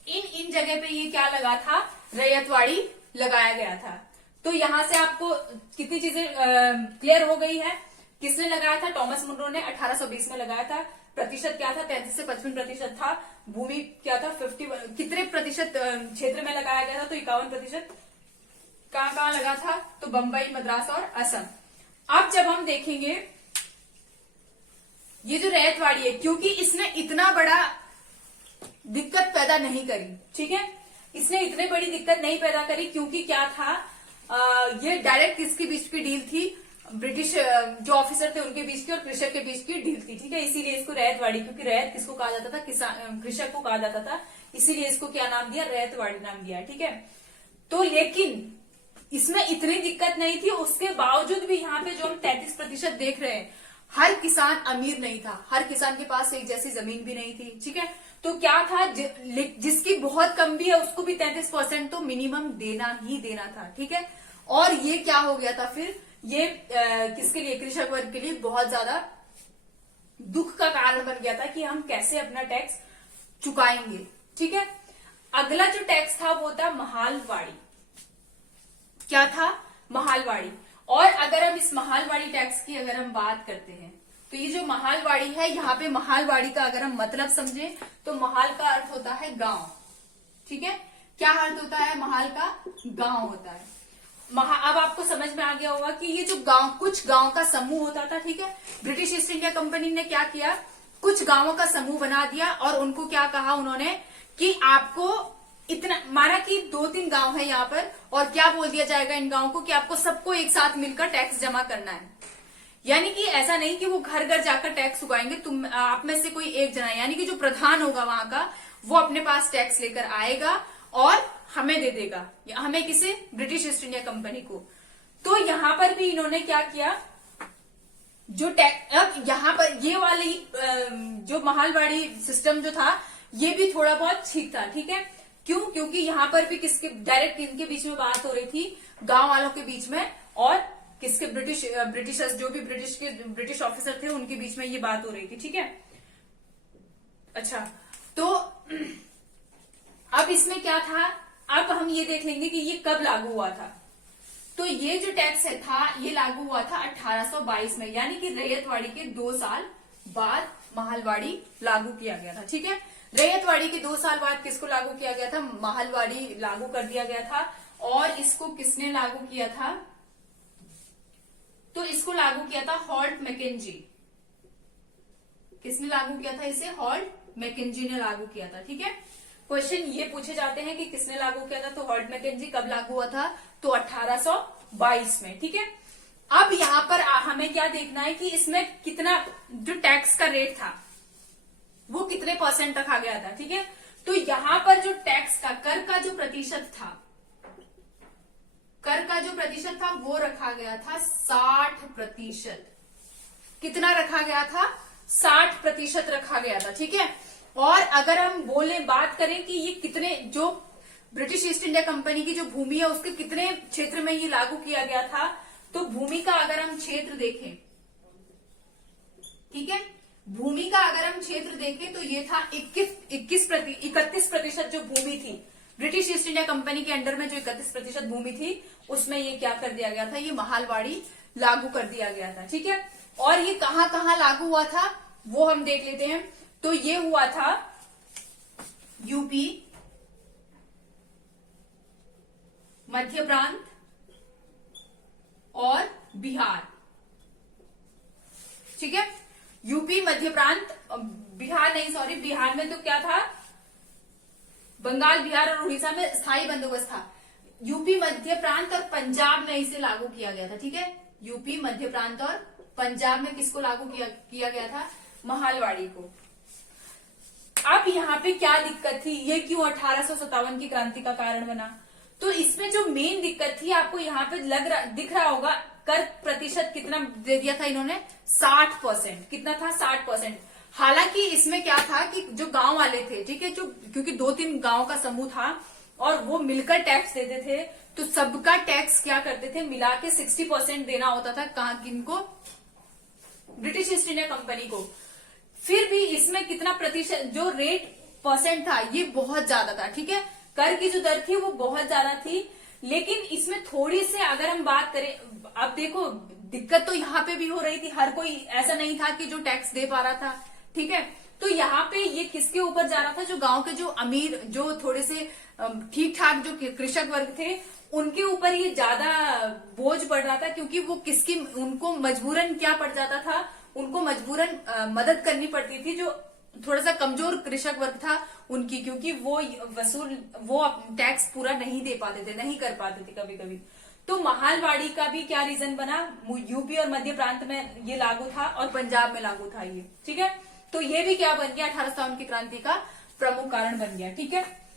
इन जगह पे ये क्या लगा था? रैयतवाड़ी लगाया गया था। तो यहां से आपको कितनी चीजें क्लियर हो गई है। किसने लगाया था? टॉमस मुनरो ने 1820 में लगाया था। प्रतिशत क्या था? 33 से 55% था। भूमि क्या था? 50। कितने प्रतिशत क्षेत्र में लगाया गया था? तो 51%। कहां कहां लगा था? तो बंबई, मद्रास और असम। अब जब हम देखेंगे ये जो रैयतवाड़ी है, क्योंकि इसने इतना बड़ा दिक्कत पैदा नहीं करी। ठीक है, इसने इतनी बड़ी दिक्कत नहीं पैदा करी, क्योंकि क्या था, ये डायरेक्ट किसके बीच की डील थी? ब्रिटिश जो ऑफिसर थे उनके बीच की और कृषक के बीच की डील थी। ठीक है, इसीलिए इसको रैयतवाड़ी, क्योंकि रैयत किसको कहा जाता था? किसान, कृषक को कहा जाता था, इसीलिए इसको क्या नाम दिया? रैयतवाड़ी नाम दिया। ठीक है, तो लेकिन इसमें इतनी दिक्कत नहीं थी, उसके बावजूद भी यहाँ पे जो हम 33% देख रहे हैं, हर किसान अमीर नहीं था, हर किसान के पास एक जैसी जमीन भी नहीं थी। ठीक है, तो क्या था, जिसकी बहुत कम भी है उसको भी 33% तो मिनिमम देना ही देना था। ठीक है, और ये क्या हो गया था फिर, ये किसके लिए? कृषक वर्ग के लिए बहुत ज्यादा दुख का कारण बन गया था कि हम कैसे अपना टैक्स चुकाएंगे। ठीक है, अगला जो टैक्स था वो था महालवाड़ी। क्या था? महालवाड़ी। और अगर हम इस महालवाड़ी टैक्स की अगर हम बात करते हैं, तो ये जो महालवाड़ी है, यहाँ पे महालवाड़ी का अगर हम मतलब समझे तो महाल का अर्थ होता है गांव। ठीक है, क्या अर्थ होता है? महाल का गांव होता है। अब आपको समझ में आ गया होगा कि ये जो गांव, कुछ गांव का समूह होता था। ठीक है, ब्रिटिश ईस्ट इंडिया कंपनी ने क्या किया, कुछ गांवों का समूह बना दिया और उनको क्या कहा उन्होंने कि आपको इतना, माना कि 2-3 गांव है यहाँ पर, और क्या बोल दिया जाएगा इन गांवों को कि आपको सबको एक साथ मिलकर टैक्स जमा करना है। यानी कि ऐसा नहीं कि वो घर घर जाकर टैक्स उगाएंगे, तुम आप में से कोई एक जना, यानी कि जो प्रधान होगा वहां का, वो अपने पास टैक्स लेकर आएगा और हमें दे देगा। हमें किसे? ब्रिटिश ईस्ट इंडिया कंपनी को। तो यहां पर भी इन्होंने क्या किया, जो अब यहाँ पर ये वाली जो महालवाड़ी सिस्टम जो था ये भी थोड़ा बहुत ठीक था, ठीक है। क्यों? क्योंकि यहाँ पर भी किसके डायरेक्ट इनके बीच में बात हो रही थी, गांव वालों के बीच में, और किसके ब्रिटिशर्स जो भी ब्रिटिश ऑफिसर थे उनके बीच में ये बात हो रही थी, ठीक है। अच्छा, तो अब इसमें क्या था, अब हम ये देख लेंगे कि ये कब लागू हुआ था। तो ये जो टैक्स था ये लागू हुआ था 1822 में, यानी कि रैयतवाड़ी के 2 साल बाद महालवाड़ी लागू किया गया था, ठीक है। रैयतवाड़ी के 2 साल बाद किसको लागू किया गया था, महालवाड़ी लागू कर दिया गया था। और इसको किसने लागू किया था, तो इसको लागू किया था हॉल्ट मैकेंजी। किसने लागू किया था इसे, हॉल्ट मैकेंजी ने लागू किया था, ठीक है। क्वेश्चन ये पूछे जाते हैं कि किसने लागू किया था, तो हॉल्ट मैकेंजी कब लागू हुआ था, तो 1822 में, ठीक है। अब यहां पर हमें क्या देखना है कि इसमें कितना जो टैक्स का रेट था वो कितने % रखा गया था, ठीक है। तो यहां पर जो टैक्स का कर का जो प्रतिशत था, कर का जो प्रतिशत था वो रखा गया था 60%। कितना रखा गया था, 60% रखा गया था, ठीक है। और अगर हम बात करें कि ये कितने, जो ब्रिटिश ईस्ट इंडिया कंपनी की जो भूमि है उसके कितने क्षेत्र में ये लागू किया गया था, तो भूमि का अगर हम क्षेत्र देखें, ठीक है, भूमि का अगर हम क्षेत्र देखें तो ये था 31% जो भूमि थी ब्रिटिश ईस्ट इंडिया कंपनी के अंडर में, जो 31% भूमि थी उसमें ये क्या कर दिया गया था, ये महालवाड़ी लागू कर दिया गया था, ठीक है। और ये कहां कहां लागू हुआ था वो हम देख लेते हैं। तो ये हुआ था यूपी, मध्य प्रांत और बिहार, ठीक है। यूपी, मध्य प्रांत, बिहार नहीं, सॉरी, बिहार में तो क्या था, बंगाल, बिहार और उड़ीसा में स्थायी बंदोबस्त था। यूपी, मध्य प्रांत और पंजाब में इसे लागू किया गया था, ठीक है। यूपी, मध्य प्रांत और पंजाब में किसको लागू किया गया था, महालवाड़ी को। अब यहाँ पे क्या दिक्कत थी, ये क्यों 1857 की क्रांति का कारण बना, तो इसमें जो मेन दिक्कत थी आपको यहाँ पे दिख रहा होगा, कर प्रतिशत कितना दे दिया था इन्होंने, 60%। कितना था, 60%। हालांकि इसमें क्या था कि जो गांव वाले थे, ठीक है, जो क्योंकि 2-3 गांव का समूह था और वो मिलकर टैक्स देते थे, तो सबका टैक्स क्या करते थे, मिला के 60% देना होता था, कहाँ, किनको, ब्रिटिश ईस्ट इंडिया कंपनी को। फिर भी इसमें कितना प्रतिशत, जो रेट % था ये बहुत ज्यादा था, ठीक है। कर की जो दर थी वो बहुत ज्यादा थी, लेकिन इसमें थोड़ी से अगर हम बात करें, अब देखो दिक्कत तो यहाँ पे भी हो रही थी, हर कोई ऐसा नहीं था कि जो टैक्स दे पा रहा था, ठीक है। तो यहाँ पे ये किसके ऊपर जा रहा था, जो गांव के जो अमीर, जो थोड़े से ठीक ठाक जो कृषक वर्ग थे उनके ऊपर ये ज्यादा बोझ पड़ रहा था, क्योंकि वो उनको मजबूरन क्या पड़ जाता था, उनको मजबूरन मदद करनी पड़ती थी जो थोड़ा सा कमजोर कृषक वर्ग था उनकी, क्योंकि वो टैक्स पूरा नहीं दे पाते थे, नहीं कर पाते थे कभी कभी। तो महालवाड़ी का भी क्या रीजन बना, यूपी और मध्य प्रांत में ये लागू था और पंजाब में लागू था ये, ठीक है। तो ये भी क्या बन गया, 1857 की क्रांति का प्रमुख कारण बन गया, ठीक है।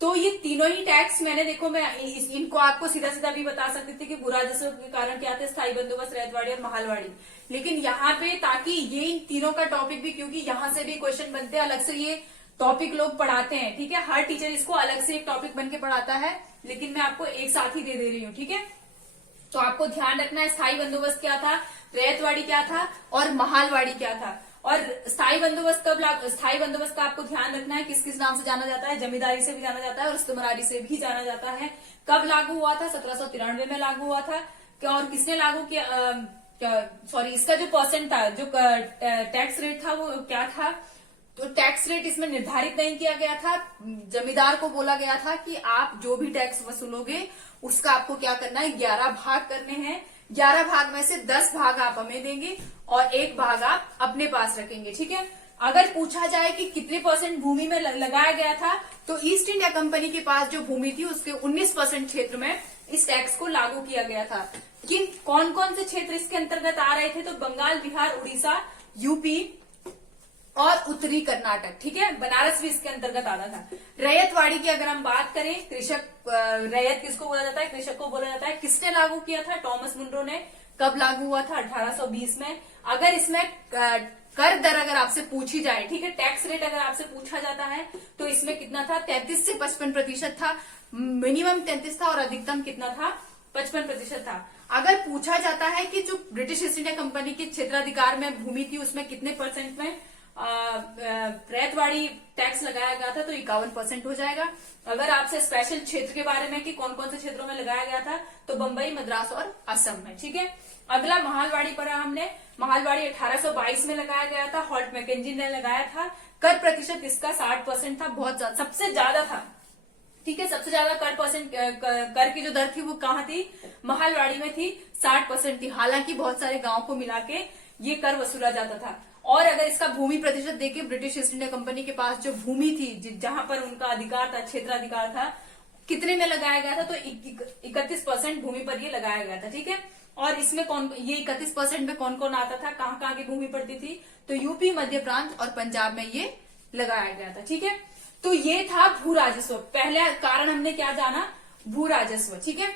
तो ये तीनों ही टैक्स मैंने, देखो मैं इनको आपको सीधा सीधा भी बता सकती थी कि भू राजस्व के कारण क्या थे, स्थायी बंदोबस्त, रैयतवाड़ी और महालवाड़ी, लेकिन यहाँ पे ताकि ये इन तीनों का टॉपिक भी, क्योंकि यहाँ से भी क्वेश्चन बनते हैं, अलग से ये टॉपिक लोग पढ़ाते हैं, ठीक है। हर टीचर इसको अलग से एक टॉपिक बन के पढ़ाता है, लेकिन मैं आपको एक साथ ही दे रही हूँ, ठीक है। तो आपको ध्यान रखना है स्थायी बंदोबस्त क्या था, रैयतवाड़ी क्या था और महालवाड़ी क्या था। और स्थायी बंदोबस्त स्थायी बंदोबस्त का आपको ध्यान रखना है, किस किस नाम से जाना जाता है, जमींदारी से भी जाना जाता है और इस्तेमारी से भी जाना जाता है। कब लागू हुआ था, 1793 में लागू हुआ था। और किसने लागू किया, सॉरी, इसका जो % था, जो टैक्स रेट था वो क्या था, तो टैक्स रेट इसमें निर्धारित नहीं किया गया था। जमींदार को बोला गया था कि आप जो भी टैक्स वसूलोगे उसका आपको क्या करना है, 11 भाग करने हैं। 11 भाग में से 10 भाग आप हमें देंगे और 1 भाग आप अपने पास रखेंगे, ठीक है। अगर पूछा जाए कि कितने % भूमि में लगाया गया था, तो ईस्ट इंडिया कंपनी के पास जो भूमि थी उसके 19% क्षेत्र में इस टैक्स को लागू किया गया था। किन कौन कौन से क्षेत्र इसके अंतर्गत आ रहे थे, तो बंगाल, बिहार, उड़ीसा, यूपी और उत्तरी कर्नाटक, ठीक है। बनारस भी इसके अंतर्गत आता था। रैयतवाड़ी की अगर हम बात करें, कृषक, रैयत किसको बोला जाता है? कृषक को बोला जाता है। किसने लागू किया था? टॉमस मुनरो ने। कब लागू हुआ था? 1820 में। अगर इसमें कर दर अगर आपसे पूछी जाए, ठीक है, टैक्स रेट अगर आपसे पूछा जाता है तो इसमें कितना था? 33 से 55% था। मिनिमम 33 था और अधिकतम कितना था? 55% था। अगर पूछा जाता है कि जो ब्रिटिश ईस्ट इंडिया कंपनी के क्षेत्राधिकार में भूमि थी उसमें कितने परसेंट में रैयतवाड़ी टैक्स लगाया गया था, तो 51% हो जाएगा। अगर आपसे स्पेशल क्षेत्र के बारे में कि कौन कौन से क्षेत्रों में लगाया गया था, तो बंबई, मद्रास और असम में, ठीक है। अगला महलवाड़ी पढ़ा हमने। महलवाड़ी 1822 में लगाया गया था, हॉल्ट मैकेंजी ने लगाया था। कर प्रतिशत इसका 60% था, बहुत ज्यादा, सबसे ज्यादा था, ठीक है। सबसे ज्यादा कर की जो दर थी वो कहाँ थी? महलवाड़ी में थी, 60% थी। हालांकि बहुत सारे गांव को मिला के ये कर वसूला जाता था। और अगर इसका भूमि प्रतिशत देखें, ब्रिटिश ईस्ट इंडिया कंपनी के पास जो भूमि थी, जहां पर उनका अधिकार था, क्षेत्राधिकार था, कितने में लगाया गया था? तो 31% भूमि पर ये लगाया गया था, ठीक है। और इसमें ये 31% में कौन कौन आता था? कहाँ कहाँ की भूमि पड़ती थी? तो यूपी, मध्य प्रांत और पंजाब में ये लगाया गया था, ठीक है। तो ये था भू राजस्व। पहले कारण हमने क्या जाना? भू राजस्व, ठीक है।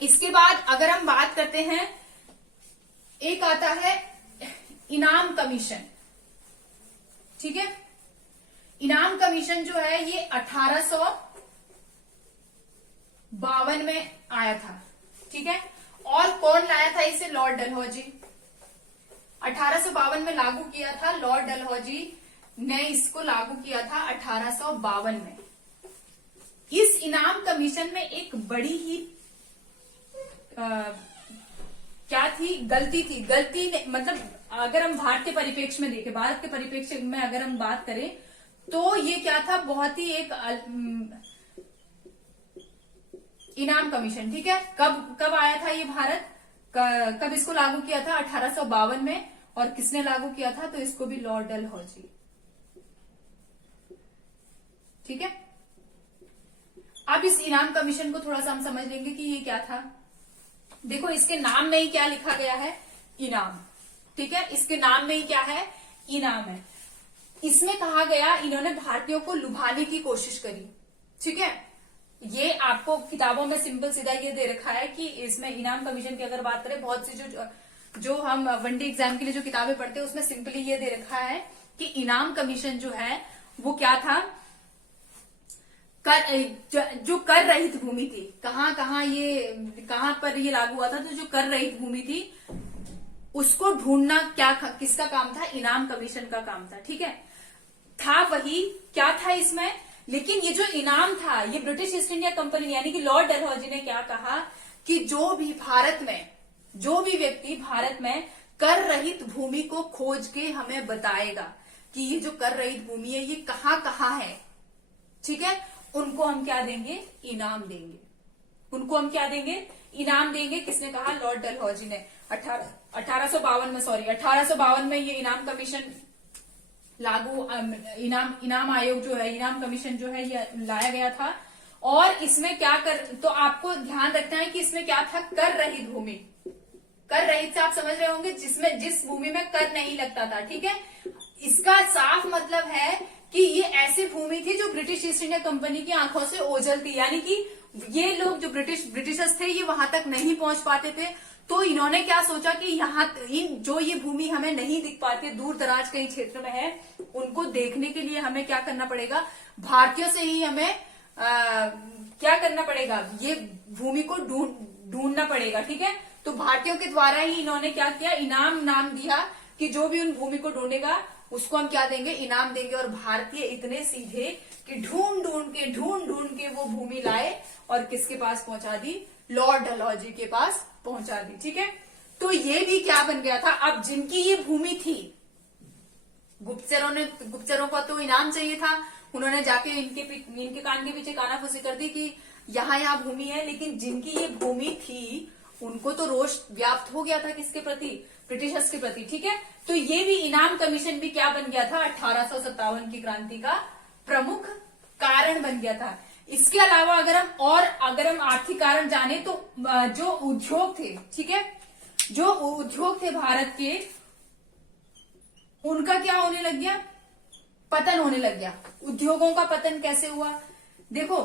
इसके बाद अगर हम बात करते हैं, एक आता है इनाम कमीशन, ठीक है। इनाम कमीशन जो है ये 1852 में आया था, ठीक है। और कौन लाया था इसे? लॉर्ड डलहौजी। 1852 में लागू किया था, लॉर्ड डलहौजी ने इसको लागू किया था 1852 में। इस इनाम कमीशन में एक बड़ी ही क्या थी? गलती थी। गलती ने मतलब अगर हम भारत के परिप्रेक्ष्य में देखें, भारत के परिप्रेक्ष्य में अगर हम बात करें, तो ये क्या था? बहुत ही एक इनाम कमीशन, ठीक है। कब आया था ये भारत? कब इसको लागू किया था? 1852 में। और किसने लागू किया था? तो इसको भी लॉर्ड डलहौजी, ठीक है। अब इस इनाम कमीशन को थोड़ा सा हम समझ लेंगे कि ये क्या था। देखो, इसके नाम में ही क्या लिखा गया है? इनाम, ठीक है। इसके नाम में ही क्या है? इनाम है। इसमें कहा गया इन्होंने भारतीयों को लुभाने की कोशिश करी, ठीक है। ये आपको किताबों में सिंपल सीधा ये दे रखा है कि इसमें इनाम कमीशन की अगर बात करें, बहुत सी जो हम वनडे एग्जाम के लिए जो किताबें पढ़ते हैं उसमें सिंपली ये दे रखा है कि इनाम कमीशन जो है वो क्या था? जो कर रहित भूमि थी, कहाँ पर ये लागू हुआ था? तो जो कर रहित भूमि थी उसको ढूंढना किसका काम था? इनाम कमीशन का काम था, ठीक है। था वही, क्या था इसमें? लेकिन ये जो इनाम था, ये ब्रिटिश ईस्ट इंडिया कंपनी यानी कि लॉर्ड डलहौजी ने क्या कहा कि जो भी व्यक्ति भारत में कर रहित भूमि को खोज के हमें बताएगा कि ये जो कर रहित भूमि है ये कहाँ कहाँ है, ठीक है, उनको हम क्या देंगे? इनाम देंगे। उनको हम क्या देंगे? इनाम देंगे। किसने कहा? लॉर्ड डलहौजी ने। 1852 में ये इनाम कमीशन लागू, इनाम आयोग जो है, इनाम कमीशन जो है ये लाया गया था। और इसमें क्या तो आपको ध्यान रखना है कि इसमें क्या था? कर रहित भूमि। कर रहित से आप समझ रहे होंगे जिस भूमि में कर नहीं लगता था, ठीक है। इसका साफ मतलब है कि ये ऐसी भूमि थी जो ब्रिटिश ईस्ट इंडिया कंपनी की आंखों से ओझल थी, यानी कि ये लोग जो ब्रिटिशर्स थे ये वहां तक नहीं पहुंच पाते थे। तो इन्होंने क्या सोचा कि यहाँ जो ये भूमि हमें नहीं दिख पाती, दूर दराज कई क्षेत्र में है, उनको देखने के लिए हमें क्या करना पड़ेगा? भारतीयों से ही हमें क्या करना पड़ेगा? ये भूमि को ढूंढना पड़ेगा, ठीक है। तो भारतीयों के द्वारा ही इन्होंने क्या किया? इनाम नाम दिया कि जो भी उन भूमि को ढूंढेगा उसको हम क्या देंगे? इनाम देंगे। और भारतीय इतने सीधे कि ढूंढ ढूंढ के वो भूमि लाए और किसके पास पहुंचा दी? लॉर्ड डलहौजी के पास पहुंचा दी, ठीक है। तो ये भी क्या बन गया था? अब जिनकी ये भूमि थी, गुप्तचरों को तो इनाम चाहिए था, उन्होंने जाके इनके कान के पीछे कानाफूसी कर दी कि यहाँ भूमि है। लेकिन जिनकी ये भूमि थी उनको तो रोष व्याप्त हो गया था किसके प्रति? ब्रिटिशर्स के प्रति, ठीक है। तो ये भी इनाम कमीशन भी क्या बन गया था? 1857 की क्रांति का प्रमुख कारण बन गया था। इसके अलावा अगर हम आर्थिक कारण जाने तो जो उद्योग थे, ठीक है, जो उद्योग थे भारत के, उनका क्या होने लग गया, पतन होने लग गया। उद्योगों का पतन कैसे हुआ, देखो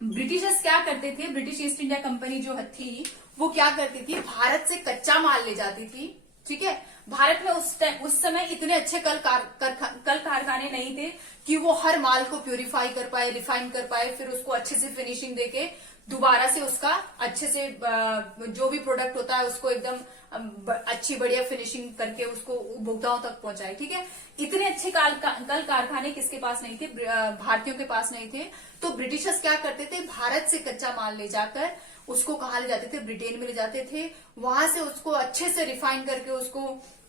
ब्रिटिशर्स क्या करते थे, ब्रिटिश ईस्ट इंडिया कंपनी जो थी वो क्या करती थी, भारत से कच्चा माल ले जाती थी, ठीक है। भारत में उस समय इतने अच्छे कल कारखाने नहीं थे कि वो हर माल को प्यूरिफाई कर पाए, रिफाइन कर पाए, फिर उसको अच्छे से फिनिशिंग देके दोबारा से उसका अच्छे से जो भी प्रोडक्ट होता है उसको एकदम अच्छी बढ़िया फिनिशिंग करके उसको उपभोक्ताओं तक पहुंचाए, ठीक है। इतने अच्छे कल कारखाने किसके पास नहीं थे, भारतीयों के पास नहीं थे। तो ब्रिटिशर्स क्या करते थे, भारत से कच्चा माल ले जाकर उसको कहाँ ले जाते थे, ब्रिटेन में ले जाते थे। वहां से उसको अच्छे से रिफाइन करके उसको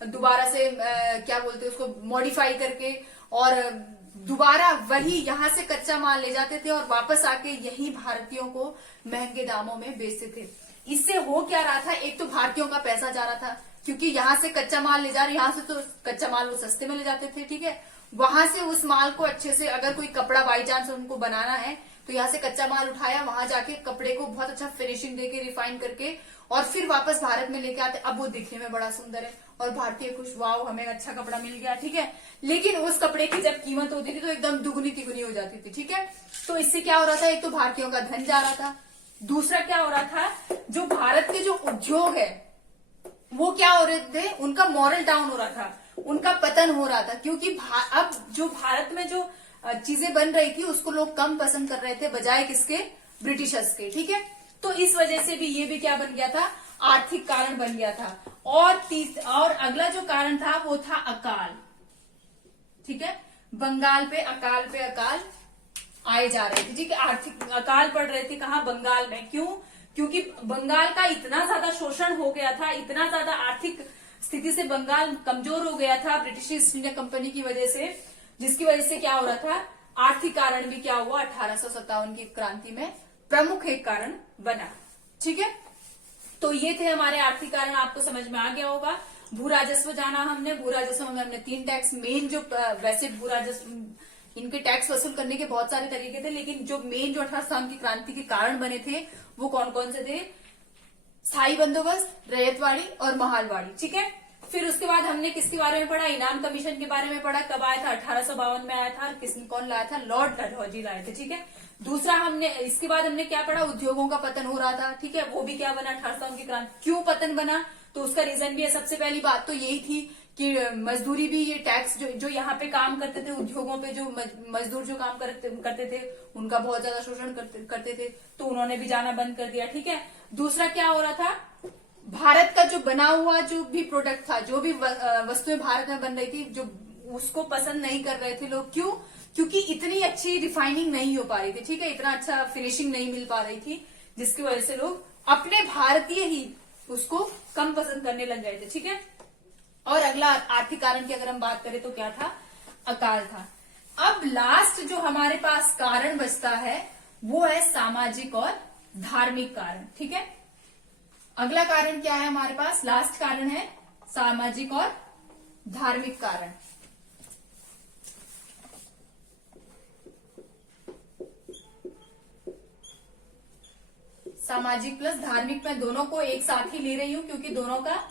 दोबारा से क्या बोलते हैं उसको मॉडिफाई करके और दोबारा वही यहां से कच्चा माल ले जाते थे और वापस आके यही भारतीयों को महंगे दामों में बेचते थे। इससे हो क्या रहा था, एक तो भारतीयों का पैसा जा रहा था क्योंकि यहां से कच्चा माल ले जा रहे, यहां से तो कच्चा माल वो सस्ते में ले जाते थे, ठीक है। वहां से उस माल को अच्छे से, अगर कोई कपड़ा बाई चांस उनको बनाना है तो यहाँ से कच्चा माल उठाया, वहां जाके कपड़े को बहुत अच्छा फिनिशिंग देके रिफाइन करके और फिर वापस भारत में लेके आते। अब वो दिखने में बड़ा सुंदर है और भारतीय खुश, वाओ हमें अच्छा कपड़ा मिल गया, ठीक है। लेकिन उस कपड़े की जब कीमत होती थी तो एकदम दुगनी तिगुनी हो जाती थी, ठीक है। तो इससे क्या हो रहा था, एक तो भारतीयों का धन जा रहा था, दूसरा क्या हो रहा था, जो भारत के जो उद्योग है वो क्या हो रहे थे, उनका मॉरल डाउन हो रहा था, उनका पतन हो रहा था। क्योंकि अब जो भारत में जो चीजें बन रही थी उसको लोग कम पसंद कर रहे थे बजाय किसके, ब्रिटिशर्स के, ठीक है। तो इस वजह से भी ये भी क्या बन गया था, आर्थिक कारण बन गया था। और अगला जो कारण था वो था अकाल, ठीक है। बंगाल पे अकाल आए जा रहे थे, ठीक है। आर्थिक अकाल पड़ रहे थे कहाँ, बंगाल में। क्यों, क्योंकि बंगाल का इतना ज्यादा शोषण हो गया था, इतना ज्यादा आर्थिक स्थिति से बंगाल कमजोर हो गया था ब्रिटिश ईस्ट इंडिया कंपनी की वजह से, जिसकी वजह से क्या हो रहा था, आर्थिक कारण भी क्या हुआ, 1857 की क्रांति में प्रमुख एक कारण बना, ठीक है। तो ये थे हमारे आर्थिक कारण, आपको समझ में आ गया होगा। भू राजस्व जाना हमने, भू राजस्व में हमने 3 टैक्स मेन, जो वैसे भू राजस्व इनके टैक्स वसूल करने के बहुत सारे तरीके थे, लेकिन जो मेन जो 1857 की क्रांति के कारण बने थे वो कौन कौन से थे, स्थायी बंदोबस्त, रैयतवाड़ी और महालवाड़ी, ठीक है। फिर उसके बाद हमने किसके बारे में पढ़ा, इनाम कमीशन के बारे में पढ़ा, कब आया था, 1852 में आया था, और किसने कौन लाया था, लॉर्ड डलहौजी लाए थे, ठीक है। दूसरा हमने, इसके बाद हमने क्या पढ़ा, उद्योगों का पतन हो रहा था, ठीक है। वो भी क्या बना, 1857 की क्रांति। क्यों पतन बना, तो उसका रीजन भी है। सबसे पहली बात तो यही थी कि मजदूरी भी, ये टैक्स जो यहाँ पे काम करते थे उद्योगों पे, जो मजदूर जो काम करते थे उनका बहुत ज्यादा शोषण करते थे, तो उन्होंने भी जाना बंद कर दिया, ठीक है। दूसरा क्या हो रहा था, भारत का जो बना हुआ जो भी प्रोडक्ट था, जो भी वस्तुएं भारत में बन रही थी, जो उसको पसंद नहीं कर रहे थे लोग। क्यों, क्योंकि इतनी अच्छी रिफाइनिंग नहीं हो पा रही थी, ठीक है, इतना अच्छा फिनिशिंग नहीं मिल पा रही थी, जिसकी वजह से लोग अपने भारतीय ही उसको कम पसंद करने लग गए थे, ठीक है। और अगला आर्थिक कारण की अगर हम बात करें तो क्या था, अकाल था। अब लास्ट जो हमारे पास कारण बचता है वो है सामाजिक और धार्मिक कारण, ठीक है। अगला कारण क्या है हमारे पास, लास्ट कारण है सामाजिक और धार्मिक कारण। सामाजिक प्लस धार्मिक, मैं दोनों को एक साथ ही ले रही हूं क्योंकि दोनों का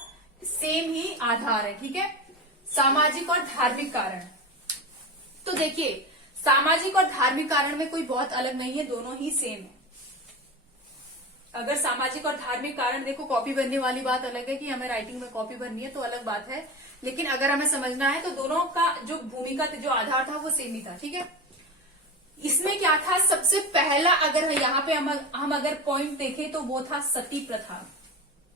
सेम ही आधार है, ठीक है। सामाजिक और धार्मिक कारण, तो देखिए सामाजिक और धार्मिक कारण में कोई बहुत अलग नहीं है, दोनों ही सेम है। अगर सामाजिक और धार्मिक कारण, देखो कॉपी भरने वाली बात अलग है कि हमें राइटिंग में कॉपी भरनी है तो अलग बात है, लेकिन अगर हमें समझना है तो दोनों का जो भूमिका, जो आधार था वो सेम ही था, ठीक है। इसमें क्या था, सबसे पहला अगर यहाँ पे हम अगर पॉइंट देखें तो वो था सती प्रथा।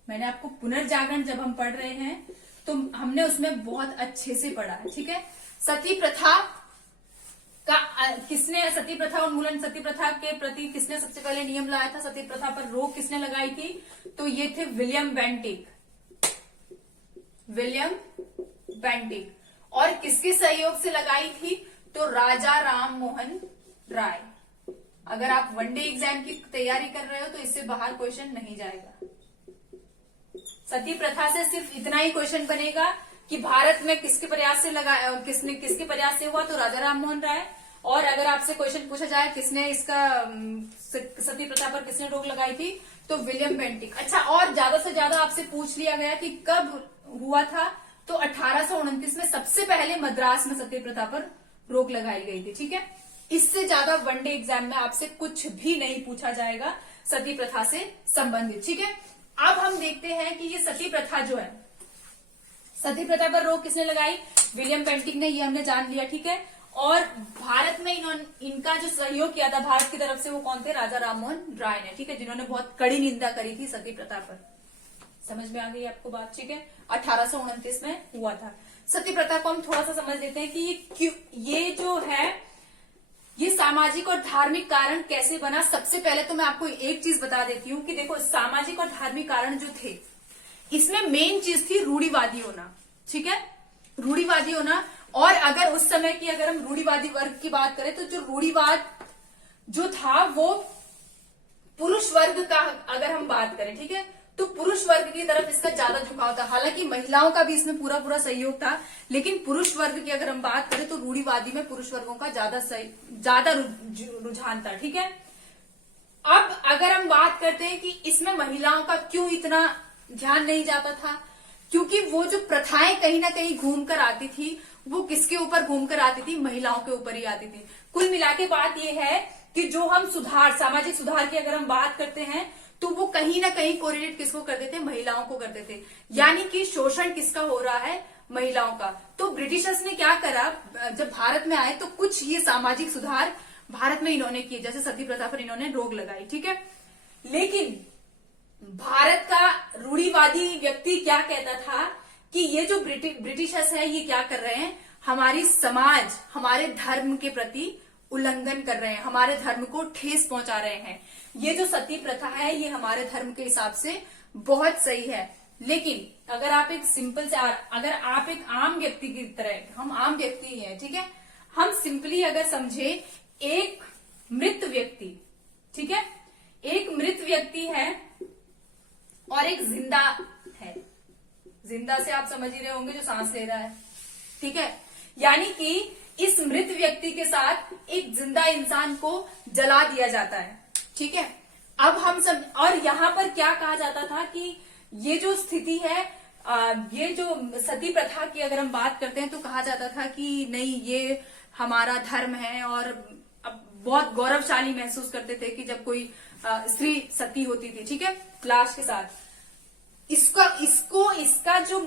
मैंने आपको पुनर्जागरण जब हम पढ़ रहे हैं तो हमने उसमें बहुत अच्छे से पढ़ा है, ठीक है। सती प्रथा का किसने, सती प्रथा उन्मूलन, सती प्रथा के प्रति किसने सबसे पहले नियम लाया था, सती प्रथा पर रोक किसने लगाई थी, तो ये थे विलियम बेंटिक। और किसके सहयोग से लगाई थी, तो राजा राम मोहन राय। अगर आप वनडे एग्जाम की तैयारी कर रहे हो तो इससे बाहर क्वेश्चन नहीं जाएगा। सती प्रथा से सिर्फ इतना ही क्वेश्चन बनेगा कि भारत में किसके प्रयास से लगाया, किसके प्रयास से हुआ, तो राजा राम मोहन राय। और अगर आपसे क्वेश्चन पूछा जाए किसने इसका सती प्रथा पर किसने रोक लगाई थी, तो विलियम बेंटिक। अच्छा, और ज्यादा से ज्यादा आपसे पूछ लिया गया कि कब हुआ था, तो 1829 में सबसे पहले मद्रास में सती प्रथा पर रोक लगाई गई थी। ठीक है, इससे ज्यादा वनडे एग्जाम में आपसे कुछ भी नहीं पूछा जाएगा सती प्रथा से संबंधित। ठीक है, अब हम देखते हैं कि ये सती प्रथा जो है, सती प्रथा पर रोक किसने लगाई? विलियम बेंटिक ने, ये हमने जान लिया। ठीक है, और भारत में इनका जो सहयोग किया था भारत की तरफ से वो कौन थे? राजा राममोहन राय ने। ठीक है, जिन्होंने बहुत कड़ी निंदा करी थी सती प्रथा पर। समझ में आ गई आपको बात? ठीक है, 1829 में हुआ था। सती प्रथा को हम थोड़ा सा समझ लेते हैं कि ये जो है ये सामाजिक और धार्मिक कारण कैसे बना। सबसे पहले तो मैं आपको एक चीज बता देती हूँ कि देखो, सामाजिक और धार्मिक कारण जो थे, इसमें मेन चीज थी रूढ़िवादी होना। ठीक है, रूढ़िवादी होना। और अगर उस समय की अगर हम रूढ़िवादी वर्ग की बात करें तो जो रूढ़िवाद जो था वो पुरुष वर्ग का अगर हम बात करें, ठीक है, तो पुरुष वर्ग की तरफ इसका ज्यादा झुकाव था। हालांकि महिलाओं का भी इसमें पूरा पूरा सहयोग था, लेकिन पुरुष वर्ग की अगर हम बात करें तो रूढ़िवादी में पुरुष वर्गों का ज्यादा रुझान था। ठीक है, अब अगर हम बात करते हैं कि इसमें महिलाओं का क्यों इतना ध्यान नहीं जाता था, क्योंकि वो जो प्रथाएं कहीं ना कहीं घूम कर आती थी वो किसके ऊपर घूम कर आती थी? महिलाओं के ऊपर ही आती थी। कुल मिला के बात यह है कि जो हम सुधार, सामाजिक सुधार की अगर हम बात करते हैं तो वो कहीं ना कहीं कोरिलेट किसको करते थे? महिलाओं को करते थे। यानी कि शोषण किसका हो रहा है? महिलाओं का। तो ब्रिटिशर्स ने क्या करा, जब भारत में आए तो कुछ ये सामाजिक सुधार भारत में इन्होंने किए, जैसे सती प्रथा पर इन्होंने रोक लगाई। ठीक है, लेकिन भारत का रूढ़िवादी व्यक्ति क्या कहता था कि ये जो ब्रिटिशर्स है ये क्या कर रहे हैं? हमारी समाज, हमारे धर्म के प्रति उल्लंघन कर रहे हैं, हमारे धर्म को ठेस पहुंचा रहे हैं। ये जो सती प्रथा है ये हमारे धर्म के हिसाब से बहुत सही है। लेकिन अगर आप एक सिंपल से, अगर आप एक आम व्यक्ति की तरह, हम आम व्यक्ति ही हैं, ठीक है, हम सिंपली अगर समझे एक मृत व्यक्ति, ठीक है, एक मृत व्यक्ति है और एक जिंदा है। जिंदा से आप समझ ही रहे होंगे जो सांस ले रहा है। ठीक है, यानी कि इस मृत व्यक्ति के साथ एक जिंदा इंसान को जला दिया जाता है। ठीक है, अब हम सब, और यहाँ पर क्या कहा जाता था कि ये जो स्थिति है, ये जो सती प्रथा की अगर हम बात करते हैं तो कहा जाता था कि नहीं, ये हमारा धर्म है। और अब बहुत गौरवशाली महसूस करते थे कि जब कोई स्त्री सती होती थी, ठीक है, लाश के साथ। इसका जो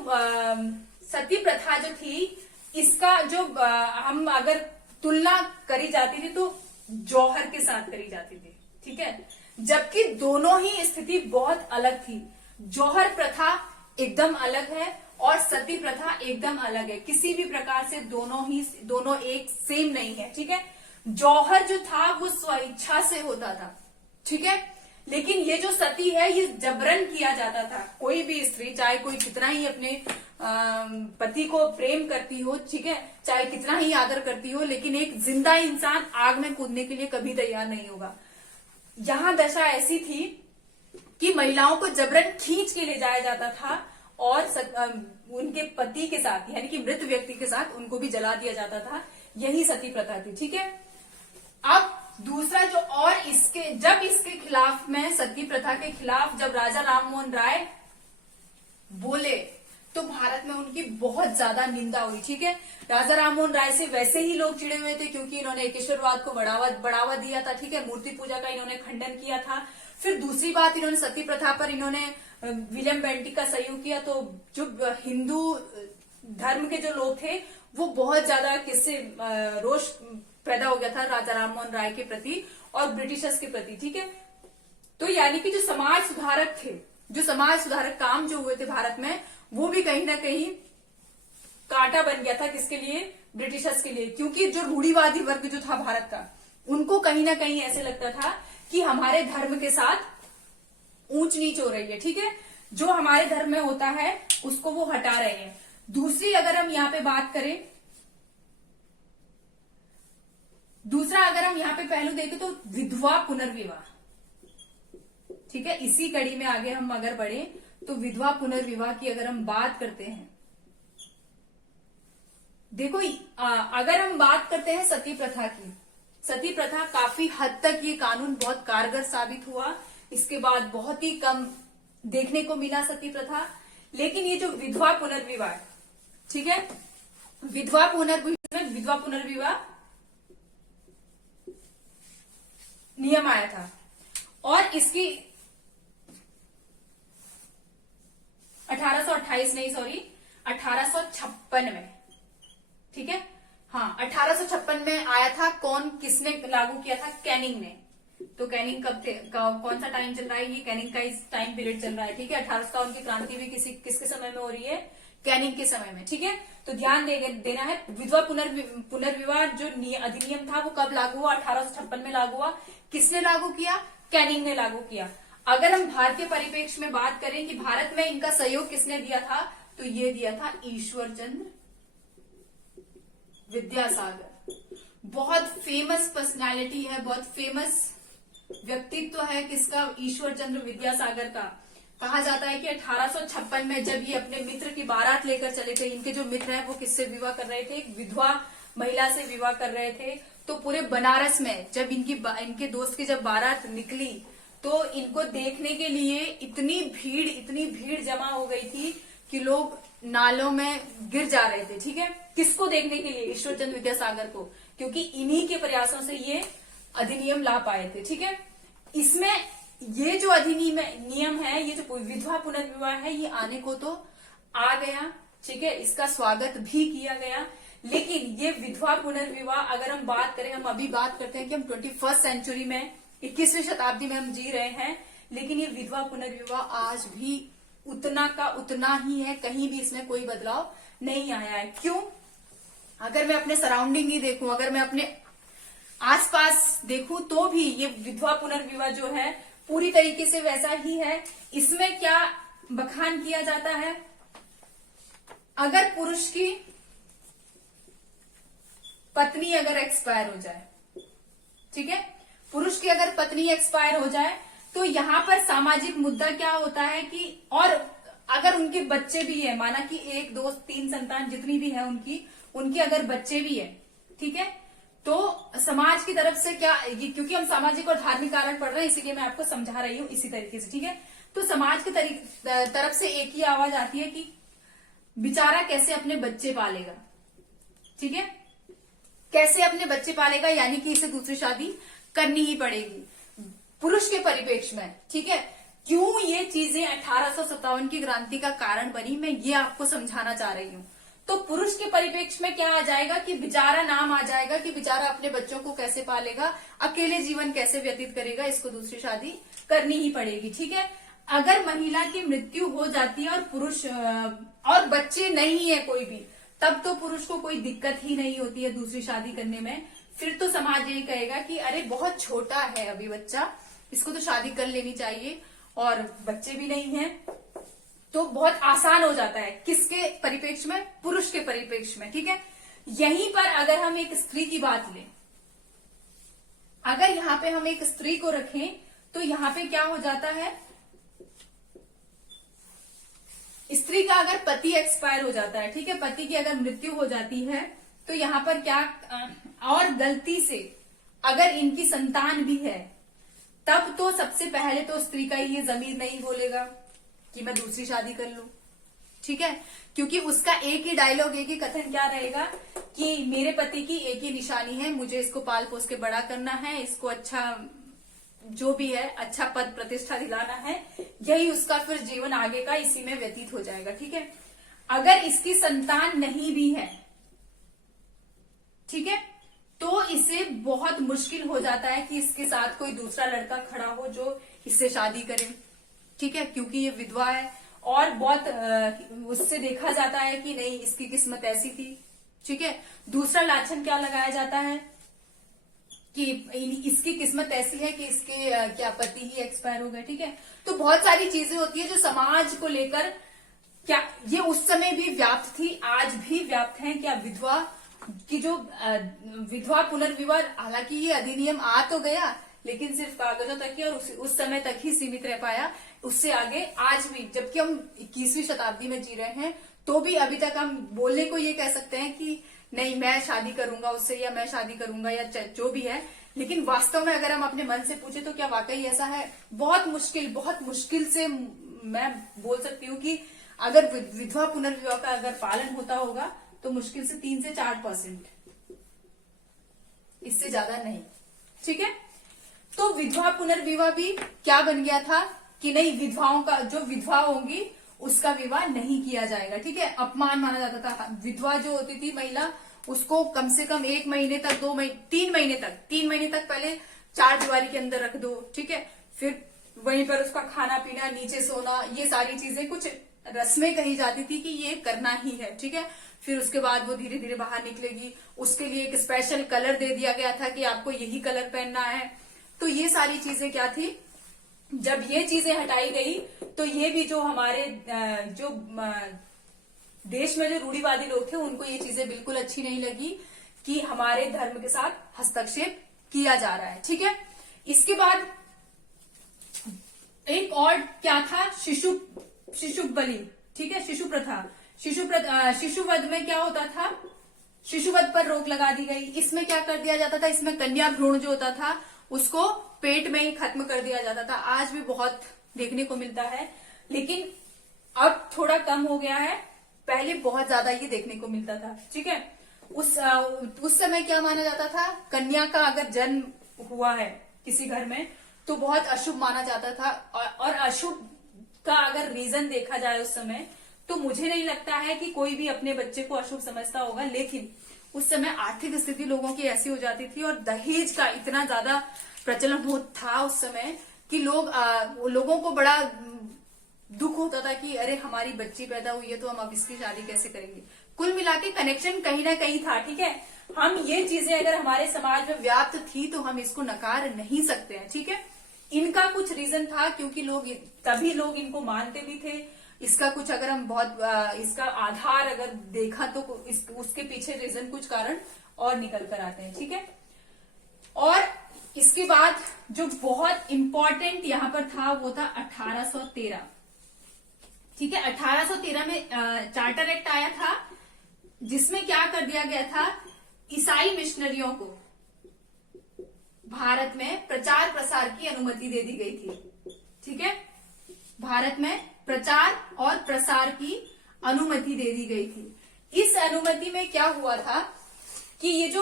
सती प्रथा जो थी, इसका जो हम अगर तुलना करी जाती थी तो जौहर के साथ करी जाती थी। ठीक है, जबकि दोनों ही स्थिति बहुत अलग थी। जौहर प्रथा एकदम अलग है और सती प्रथा एकदम अलग है। किसी भी प्रकार से दोनों एक सेम नहीं है। ठीक है, जौहर जो था वो स्वेच्छा से होता था। ठीक है, लेकिन ये जो सती है ये जबरन किया जाता था। कोई भी स्त्री, चाहे कोई कितना ही अपने पति को प्रेम करती हो, ठीक है, चाहे कितना ही आदर करती हो, लेकिन एक जिंदा इंसान आग में कूदने के लिए कभी तैयार नहीं होगा। यहां दशा ऐसी थी कि महिलाओं को जबरन खींच के ले जाया जाता था और उनके पति के साथ, यानी कि मृत व्यक्ति के साथ, उनको भी जला दिया जाता था। यही सती प्रथा थी। ठीक है, अब दूसरा जो, और जब इसके खिलाफ में, सती प्रथा के खिलाफ जब राजा राममोहन राय बोले तो भारत में उनकी बहुत ज्यादा निंदा हुई। ठीक है, राजा राममोहन राय से वैसे ही लोग चिड़े हुए थे क्योंकि इन्होंने एकेश्वरवाद को बढ़ावा दिया था। ठीक है, मूर्ति पूजा का इन्होंने खंडन किया था। फिर दूसरी बात, इन्होंने सती प्रथा पर इन्होंने विलियम बेंटिक का सहयोग किया। तो जो हिंदू धर्म के जो लोग थे वो बहुत ज्यादा किससे रोष पैदा हो गया था राजा राममोहन राय के प्रति और ब्रिटिशर्स के प्रति। ठीक है, तो यानी कि जो समाज सुधारक थे, जो समाज सुधारक काम जो हुए थे भारत में, वो भी कहीं ना कहीं कांटा बन गया था। किसके लिए? ब्रिटिशर्स के लिए। क्योंकि जो रूढ़िवादी वर्ग जो था भारत का, उनको कहीं ना कहीं ऐसे लगता था कि हमारे धर्म के साथ ऊंच नीच हो रही है। ठीक है, जो हमारे धर्म में होता है उसको वो हटा रहे हैं। दूसरी अगर हम यहाँ पे बात करें, दूसरा अगर हम यहाँ पे पहलू देखें तो विधवा पुनर्विवाह। ठीक है, इसी कड़ी में आगे हम अगर बढ़े तो विधवा पुनर्विवाह की अगर हम बात करते हैं, देखो अगर हम बात करते हैं सती प्रथा की, सती प्रथा काफी हद तक ये कानून बहुत कारगर साबित हुआ। इसके बाद बहुत ही कम देखने को मिला सती प्रथा। लेकिन ये जो विधवा पुनर्विवाह, ठीक है। विधवा पुनर्विवाह नियम आया था और इसकी 1856 में, ठीक है। हाँ, 1856 में आया था। किसने लागू किया था? कैनिंग ने। तो कैनिंग कौन सा टाइम चल रहा है? ये कैनिंग का इस टाइम पीरियड चल रहा है, ठीक है। 1857 की क्रांति भी किसके समय में हो रही है? कैनिंग के समय में, ठीक है। तो ध्यान देना है, विधवा पुनर्विवाह जो अधिनियम था वो कब लागू हुआ? 1856 में लागू हुआ। किसने लागू किया? कैनिंग ने लागू किया। अगर हम भारतीय परिप्रेक्ष्य में बात करें कि भारत में इनका सहयोग किसने दिया था, तो ये दिया था ईश्वरचंद्र विद्यासागर। बहुत फेमस पर्सनालिटी है, बहुत फेमस व्यक्तित्व है किसका? ईश्वरचंद्र विद्यासागर का। कहा जाता है कि 1856 में जब ये अपने मित्र की बारात लेकर चले थे, इनके जो मित्र हैं वो किससे विवाह कर रहे थे? एक विधवा महिला से विवाह कर रहे थे। तो पूरे बनारस में जब इनके दोस्त की जब बारात निकली तो इनको देखने के लिए इतनी भीड़ जमा हो गई थी कि लोग नालों में गिर जा रहे थे, ठीक है। किसको देखने के लिए? ईश्वरचंद्र विद्यासागर को, क्योंकि इन्हीं के प्रयासों से ये अधिनियम ला पाए थे, ठीक है। इसमें ये जो नियम है, ये जो विधवा पुनर्विवाह है, ये आने को तो आ गया, ठीक है। इसका स्वागत भी किया गया, लेकिन ये विधवा पुनर्विवाह अगर हम बात करें, हम अभी बात करते हैं कि हम 21st सेंचुरी में, 21वीं शताब्दी में हम जी रहे हैं, लेकिन ये विधवा पुनर्विवाह आज भी उतना का उतना ही है, कहीं भी इसमें कोई बदलाव नहीं आया है। क्यों? अगर मैं अपने सराउंडिंग ही देखूं, अगर मैं अपने आसपास देखूं, तो भी ये विधवा पुनर्विवाह जो है पूरी तरीके से वैसा ही है। इसमें क्या बखान किया जाता है? अगर पुरुष की पत्नी अगर एक्सपायर हो जाए, ठीक है, पुरुष की अगर पत्नी एक्सपायर हो जाए तो यहां पर सामाजिक मुद्दा क्या होता है कि, और अगर उनके बच्चे भी है, माना कि 1 2 3 संतान जितनी भी है उनकी अगर बच्चे भी है, ठीक है, तो समाज की तरफ से क्या, क्योंकि हम सामाजिक और धार्मिक कारण पढ़ रहे हैं इसीलिए मैं आपको समझा रही हूं इसी तरीके से, ठीक है। तो समाज की तरफ से एक ही आवाज आती है कि बेचारा कैसे अपने बच्चे पालेगा, ठीक है, कैसे अपने बच्चे पालेगा, यानी कि इसे दूसरी शादी करनी ही पड़ेगी पुरुष के परिप्रेक्ष्य में, ठीक है। क्यों ये चीजें 1857 की क्रांति का कारण बनी, मैं ये आपको समझाना चाह रही हूँ। तो पुरुष के परिप्रेक्ष्य में क्या आ जाएगा कि बेचारा नाम आ जाएगा कि बेचारा अपने बच्चों को कैसे पालेगा, अकेले जीवन कैसे व्यतीत करेगा, इसको दूसरी शादी करनी ही पड़ेगी, ठीक है। अगर महिला की मृत्यु हो जाती है और पुरुष और बच्चे नहीं है कोई भी, तब तो पुरुष को कोई दिक्कत ही नहीं होती है दूसरी शादी करने में। फिर तो समाज यही कहेगा कि अरे बहुत छोटा है अभी बच्चा, इसको तो शादी कर लेनी चाहिए, और बच्चे भी नहीं है, तो बहुत आसान हो जाता है। किसके परिप्रेक्ष्य में? पुरुष के परिप्रेक्ष्य में, ठीक है। यहीं पर अगर हम एक स्त्री की बात लें, अगर यहाँ पे हम एक स्त्री को रखें तो यहाँ पे क्या हो जाता है, स्त्री का अगर पति एक्सपायर हो जाता है, ठीक है, पति की अगर मृत्यु हो जाती है, तो यहाँ पर क्या, और गलती से अगर इनकी संतान भी है, तब तो सबसे पहले तो स्त्री का ये जमीर नहीं बोलेगा कि मैं दूसरी शादी कर लूं, ठीक है, क्योंकि उसका एक ही डायलॉग, एक ही कथन क्या रहेगा कि मेरे पति की एक ही निशानी है, मुझे इसको पाल पोस के बड़ा करना है, इसको अच्छा जो भी है अच्छा पद प्रतिष्ठा दिलाना है, यही उसका फिर जीवन आगे का इसी में व्यतीत हो जाएगा, ठीक है। अगर इसकी संतान नहीं भी है, ठीक है, तो इसे बहुत मुश्किल हो जाता है कि इसके साथ कोई दूसरा लड़का खड़ा हो जो इससे शादी करे, ठीक है, क्योंकि ये विधवा है, और बहुत उससे देखा जाता है कि नहीं इसकी किस्मत ऐसी थी, ठीक है। दूसरा लाछन क्या लगाया जाता है कि इसकी किस्मत ऐसी है कि इसके क्या पति ही एक्सपायर हो गए, ठीक है। तो बहुत सारी चीजें होती है जो समाज को लेकर, क्या ये उस समय भी व्याप्त थी, आज भी व्याप्त है क्या, विधवा की जो विधवा पुनर्विवाह, हालांकि ये अधिनियम आ तो गया लेकिन सिर्फ कागजों तक ही और उस समय तक ही सीमित रह पाया, उससे आगे आज भी, जबकि हम 21वीं शताब्दी में जी रहे हैं, तो भी अभी तक हम बोलने को ये कह सकते हैं कि नहीं मैं शादी करूंगा उससे, या मैं शादी करूंगा, या जो भी है, लेकिन वास्तव में अगर हम अपने मन से पूछे तो क्या वाकई ऐसा है? बहुत मुश्किल से मैं बोल सकती हूँ कि अगर विधवा पुनर्विवाह का अगर पालन होता होगा तो मुश्किल से 3 से 4%, इससे ज्यादा नहीं। ठीक है, तो विधवा पुनर्विवाह भी क्या बन गया था कि नहीं, विधवाओं का जो विधवा होंगी उसका विवाह नहीं किया जाएगा। ठीक है, अपमान माना जाता था। विधवा जो होती थी महिला, उसको कम से कम 1 महीने तक, 2 महीने, 3 महीने तक पहले 4 दीवारी के अंदर रख दो। ठीक है, फिर वहीं पर उसका खाना पीना, नीचे सोना, ये सारी चीजें कुछ रस्में कही जाती थी कि ये करना ही है। ठीक है, फिर उसके बाद वो धीरे धीरे बाहर निकलेगी, उसके लिए एक स्पेशल कलर दे दिया गया था कि आपको यही कलर पहनना है। तो ये सारी चीजें क्या थी, जब ये चीजें हटाई गई तो ये भी जो हमारे जो देश में जो रूढ़िवादी लोग थे उनको ये चीजें बिल्कुल अच्छी नहीं लगी कि हमारे धर्म के साथ हस्तक्षेप किया जा रहा है। ठीक है, इसके बाद एक और क्या था, शिशु बलि। ठीक है, शिशु प्रथा, शिशुवध में क्या होता था, शिशुवध पर रोक लगा दी गई। इसमें क्या कर दिया जाता था, इसमें कन्या भ्रूण जो होता था उसको पेट में ही खत्म कर दिया जाता था। आज भी बहुत देखने को मिलता है, लेकिन अब थोड़ा कम हो गया है, पहले बहुत ज्यादा ये देखने को मिलता था। ठीक है, उस समय क्या माना जाता था, कन्या का अगर जन्म हुआ है किसी घर में तो बहुत अशुभ माना जाता था। और अशुभ का अगर रीजन देखा जाए उस समय, तो मुझे नहीं लगता है कि कोई भी अपने बच्चे को अशुभ समझता होगा। लेकिन उस समय आर्थिक स्थिति लोगों की ऐसी हो जाती थी और दहेज का इतना ज्यादा प्रचलन था उस समय कि लोगों को बड़ा दुख होता था कि अरे हमारी बच्ची पैदा हुई है तो हम अब इसकी शादी कैसे करेंगे। कुल मिला के कनेक्शन कहीं ना कहीं था। ठीक है, हम ये चीजें अगर हमारे समाज में व्याप्त थी तो हम इसको नकार नहीं सकते हैं। ठीक है, इनका कुछ रीजन था क्योंकि तभी लोग इनको मानते भी थे। इसका कुछ अगर हम इसका आधार अगर देखा तो उसके पीछे रीजन कुछ कारण और निकल कर आते हैं। ठीक है, और इसके बाद जो बहुत इंपॉर्टेंट यहां पर था वो था 1813। ठीक है, 1813 में चार्टर एक्ट आया था जिसमें क्या कर दिया गया था, ईसाई मिशनरियों को भारत में प्रचार प्रसार की अनुमति दे दी गई थी। ठीक है, भारत में प्रचार और प्रसार की अनुमति दे दी गई थी। इस अनुमति में क्या हुआ था कि ये जो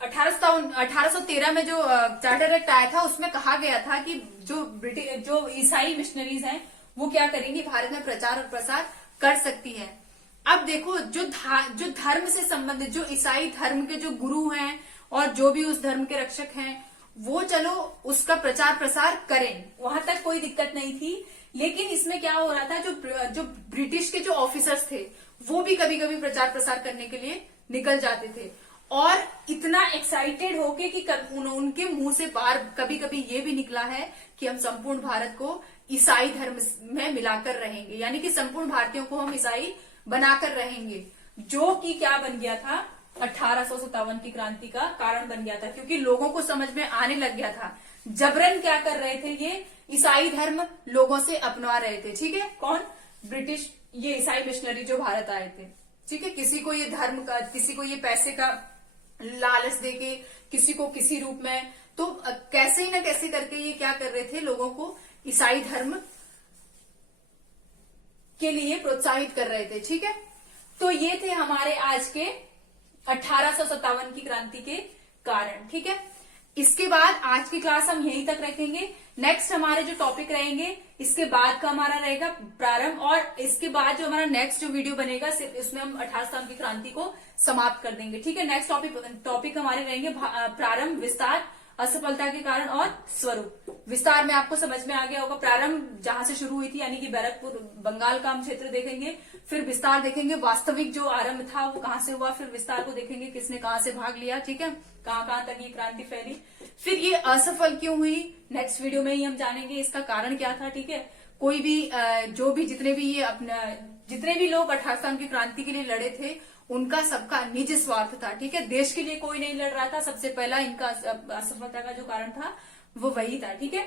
1813 में जो चार्टर एक्ट आया था उसमें कहा गया था कि जो ईसाई मिशनरीज हैं वो क्या करेंगी, भारत में प्रचार और प्रसार कर सकती है। अब देखो, जो धर्म से संबंधित, जो ईसाई धर्म के जो गुरु हैं और जो भी उस धर्म के रक्षक हैं, वो चलो उसका प्रचार प्रसार करें, वहां तक कोई दिक्कत नहीं थी। लेकिन इसमें क्या हो रहा था, जो ब्रिटिश के जो ऑफिसर्स थे वो भी कभी कभी प्रचार प्रसार करने के लिए निकल जाते थे और इतना एक्साइटेड होके कि उनके मुंह से बार कभी कभी ये भी निकला है कि हम संपूर्ण भारत को ईसाई धर्म में मिलाकर रहेंगे, यानी कि संपूर्ण भारतीयों को हम ईसाई बनाकर रहेंगे, जो कि क्या बन गया था, 1857 की क्रांति का कारण बन गया था। क्योंकि लोगों को समझ में आने लग गया था, जबरन क्या कर रहे थे, ये ईसाई धर्म लोगों से अपना रहे थे। ठीक है, कौन, ब्रिटिश, ये ईसाई मिशनरी जो भारत आए थे। ठीक है, किसी को ये धर्म का, किसी को ये पैसे का लालच देके, किसी को किसी रूप में, तो कैसे ही ना कैसे करके ये क्या कर रहे थे, लोगों को ईसाई धर्म के लिए प्रोत्साहित कर रहे थे। ठीक है, तो ये थे हमारे आज के 1857 की क्रांति के कारण। ठीक है, इसके बाद आज की क्लास हम यहीं तक रखेंगे। नेक्स्ट हमारे जो टॉपिक रहेंगे, इसके बाद का हमारा रहेगा प्रारंभ, और इसके बाद जो हमारा नेक्स्ट जो वीडियो बनेगा सिर्फ इसमें हम 1857 की क्रांति को समाप्त कर देंगे। ठीक है, नेक्स्ट टॉपिक हमारे रहेंगे प्रारंभ, विस्तार, असफलता के कारण और स्वरूप। विस्तार में आपको समझ में आ गया होगा, प्रारंभ जहां से शुरू हुई थी यानी कि बैरकपुर बंगाल का हम क्षेत्र देखेंगे, फिर विस्तार देखेंगे, वास्तविक जो आरंभ था वो कहां से हुआ, फिर विस्तार को देखेंगे किसने कहां से भाग लिया। ठीक है, कहां कहां तक ये क्रांति फैली, फिर ये असफल क्यों हुई, नेक्स्ट वीडियो में ही हम जानेंगे इसका कारण क्या था। ठीक है, कोई भी जितने भी लोग 1857 की क्रांति के लिए लड़े थे उनका सबका निजी स्वार्थ था। ठीक है, देश के लिए कोई नहीं लड़ रहा था, सबसे पहला इनका असफलता का जो कारण था वो वही था। ठीक है,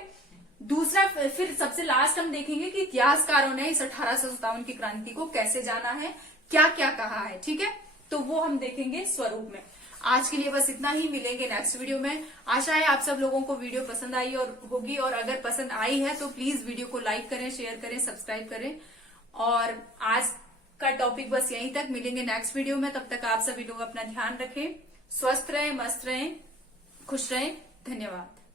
दूसरा, फिर सबसे लास्ट हम देखेंगे कि इतिहासकारों ने इस 1857 की क्रांति को कैसे जाना है, क्या क्या कहा है। ठीक है, तो वो हम देखेंगे स्वरूप में। आज के लिए बस इतना ही, मिलेंगे नेक्स्ट वीडियो में। आशा है आप सब लोगों को वीडियो पसंद आई और होगी, और अगर पसंद आई है तो प्लीज वीडियो को लाइक करें, शेयर करें, सब्सक्राइब करें और आज का टॉपिक बस यहीं तक। मिलेंगे नेक्स्ट वीडियो में, तब तक आप सभी लोग अपना ध्यान रखें, स्वस्थ रहें, मस्त रहें, खुश रहें। धन्यवाद।